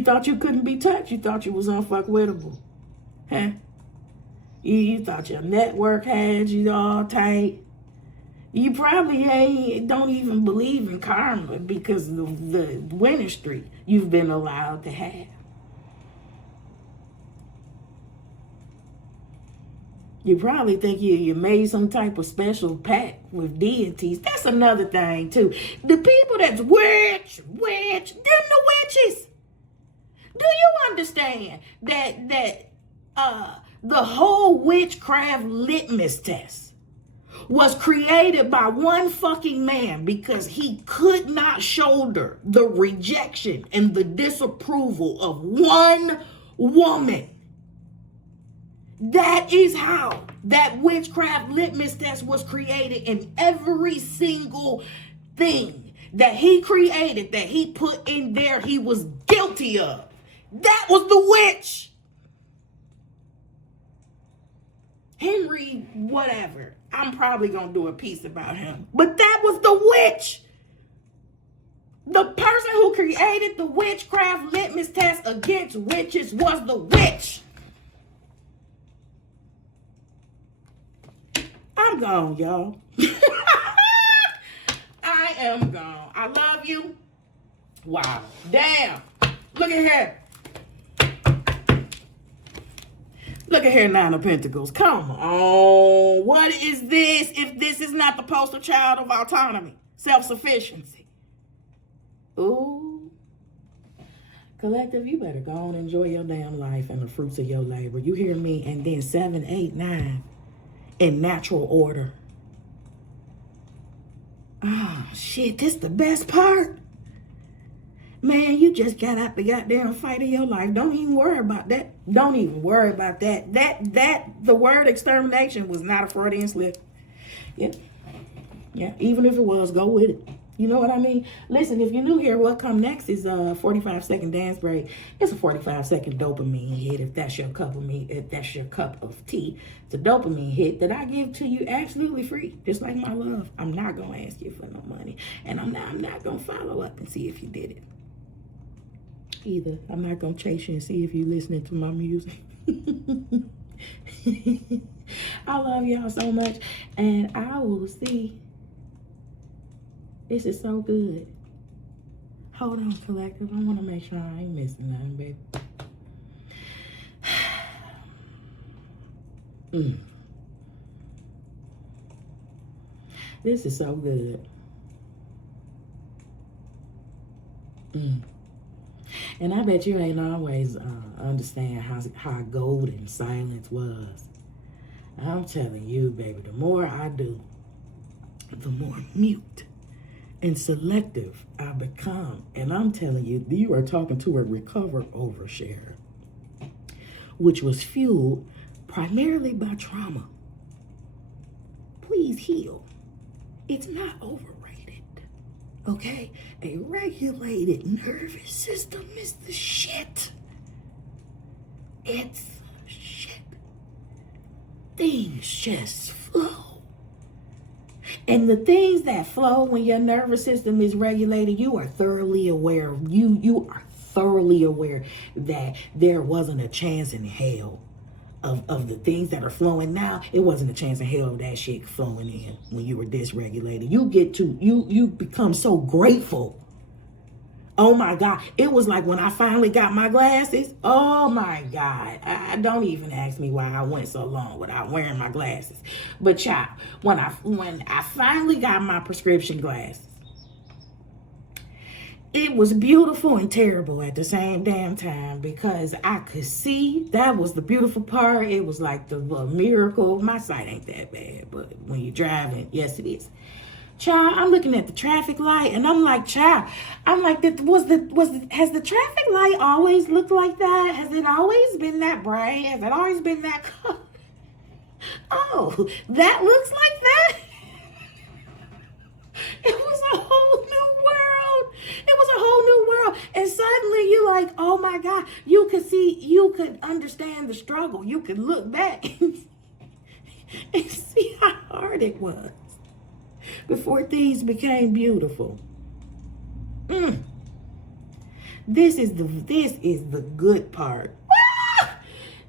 thought you couldn't be touched. You thought you was unfuckwittable. Huh? You thought your network had you all tight. You probably don't even believe in karma because of the winning streak you've been allowed to have. You probably think you made some type of special pact with deities. That's another thing, too. The people that's witch, them the witches. Do you understand that the whole witchcraft litmus test was created by one fucking man because he could not shoulder the rejection and the disapproval of one woman? That is how that witchcraft litmus test was created, in every single thing that he created, that he put in there, he was guilty of. That was the witch. Henry, whatever. I'm probably going to do a piece about him. But that was the witch. The person who created the witchcraft litmus test against witches was the witch. I'm gone, y'all. I am gone. I love you. Wow. Damn. Look at here. Look at here, Nine of Pentacles. Come on. What is this if this is not the poster child of autonomy? Self-sufficiency. Ooh. Collective, you better go on and enjoy your damn life and the fruits of your labor. You hear me? And then 7, 8, 9 in natural order. Oh, shit. This the best part. Man, you just got out the goddamn fight of your life. Don't even worry about that. Don't even worry about that. The word extermination was not a Freudian slip. Yeah. Yeah. Even if it was, go with it. You know what I mean? Listen, if you're new here, what come next is a 45-second dance break. It's a 45-second dopamine hit if that's your cup of me, if that's your cup of tea. It's a dopamine hit that I give to you absolutely free, just like my love. I'm not gonna ask you for no money, and I'm not gonna follow up and see if you did it either. I'm not gonna chase you and see if you're listening to my music. I love y'all so much, and I will see. This is so good. Hold on, collective. I want to make sure I ain't missing nothing, baby. This is so good. And I bet you ain't always understand how golden silence was. I'm telling you, baby, the more I do, the more mute and selective I become. And I'm telling you, you are talking to a recovered overshare, which was fueled primarily by trauma. Please heal. It's not overrated, okay? A regulated nervous system is the shit. It's shit. Things just flow. And the things that flow when your nervous system is regulated, you are thoroughly aware. You are thoroughly aware that there wasn't a chance in hell of the things that are flowing now. It wasn't a chance in hell of that shit flowing in when you were dysregulated. You become so grateful. Oh my God. It was like when I finally got my glasses. Oh my God. I don't even ask me why I went so long without wearing my glasses. But child, when I finally got my prescription glasses, it was beautiful and terrible at the same damn time because I could see. That was the beautiful part. It was like the miracle. My sight ain't that bad, but when you're driving, yes it is. Child, I'm looking at the traffic light and I'm like, child, I'm like, has the traffic light always looked like that? Has it always been that bright? Has it always been that color? Oh, that looks like that? It was a whole new world. It was a whole new world. And suddenly you're like, oh my God, you could see, you could understand the struggle. You could look back and see how hard it was before things became beautiful. This is the good part.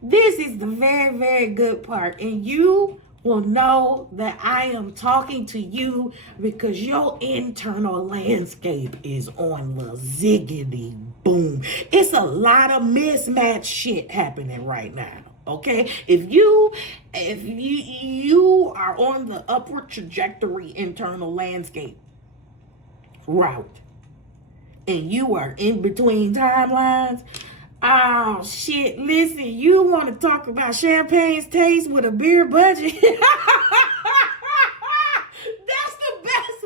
This is the very, very good part. And you will know that I am talking to you because your internal landscape is on the ziggity boom. It's a lot of mismatched shit happening right now. Okay, if you are on the upward trajectory internal landscape route and you are in between timelines, oh shit, listen, you want to talk about champagne's taste with a beer budget? That's the best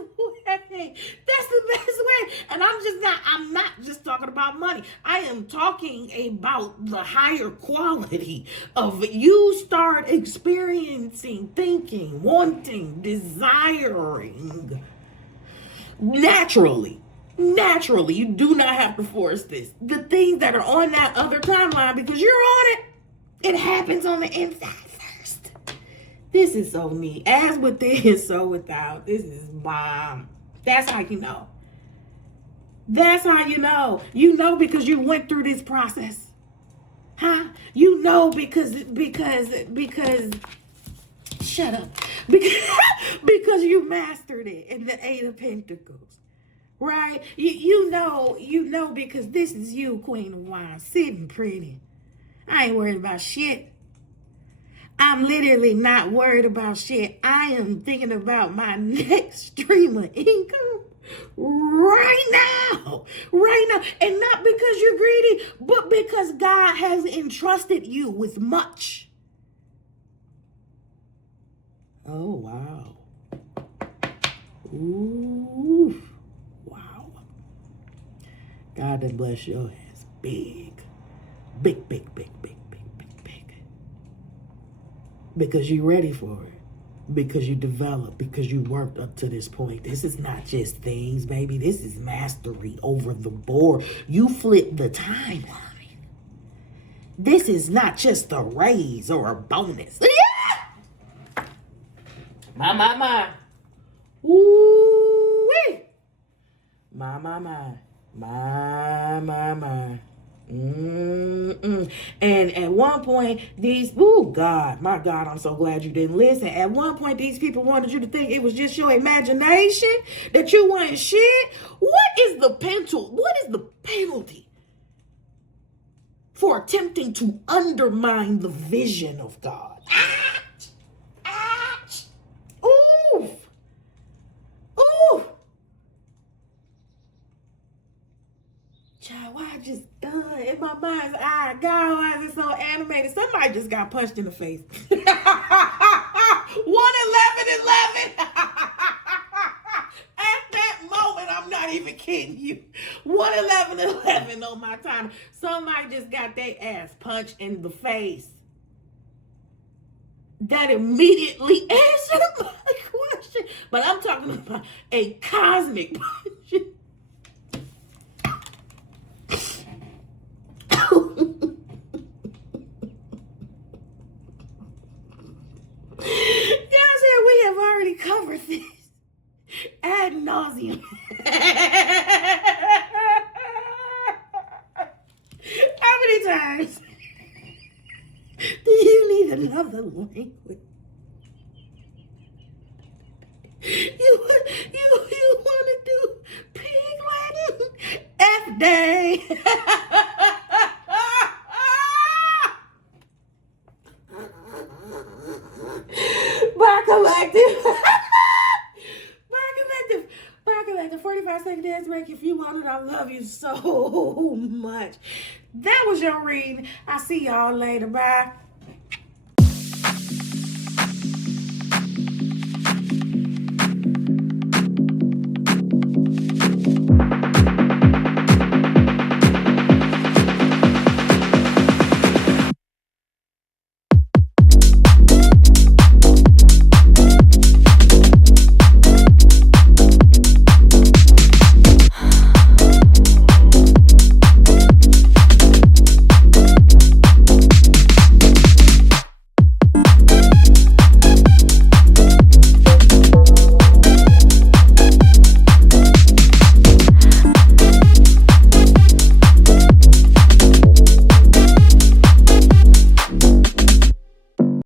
way. That's the best way. And I'm not just talking about money. I am talking about the higher quality of you start experiencing, thinking, wanting, desiring naturally. Naturally, you do not have to force this. The things that are on that other timeline, because you're on it, it happens on the inside first. This is so neat. As with this, so without. This is bomb. That's how you know. That's how you know. You know because you went through this process. Huh? You know because shut up. Because you mastered it in the Eight of Pentacles. Right? You know because this is you, Queen of Wands, sitting pretty. I ain't worried about shit. I'm literally not worried about shit. I am thinking about my next stream of income right now. And not because you're greedy, but because God has entrusted you with much. Oh, wow. Ooh. Wow. God done bless your ass big. Big. Because you're ready for it. because you developed, because you worked up to this point. This is not just things, baby. This is mastery over the board. You flip the timeline. This is not just a raise or a bonus. Yeah! My. Ooh-wee. My. And at one point, my God, I'm so glad you didn't listen. At one point, these people wanted you to think it was just your imagination, that you weren't shit. What is the penalty for attempting to undermine the vision of God? Ouch! Oof! Oof! Child, why I just, in my mind's eye, God, why is it so animated? Somebody just got punched in the face. 111. At that moment, I'm not even kidding you. 111 on my time. Somebody just got their ass punched in the face. That immediately answered my question. But I'm talking about a cosmic punch. Cover this ad nauseum. How many times do you need another language? You want to do pig Latin? F-day. Bar collective. 45-second dance break. If you want it, I love you so much. That was your reading. I'll see y'all later. Bye.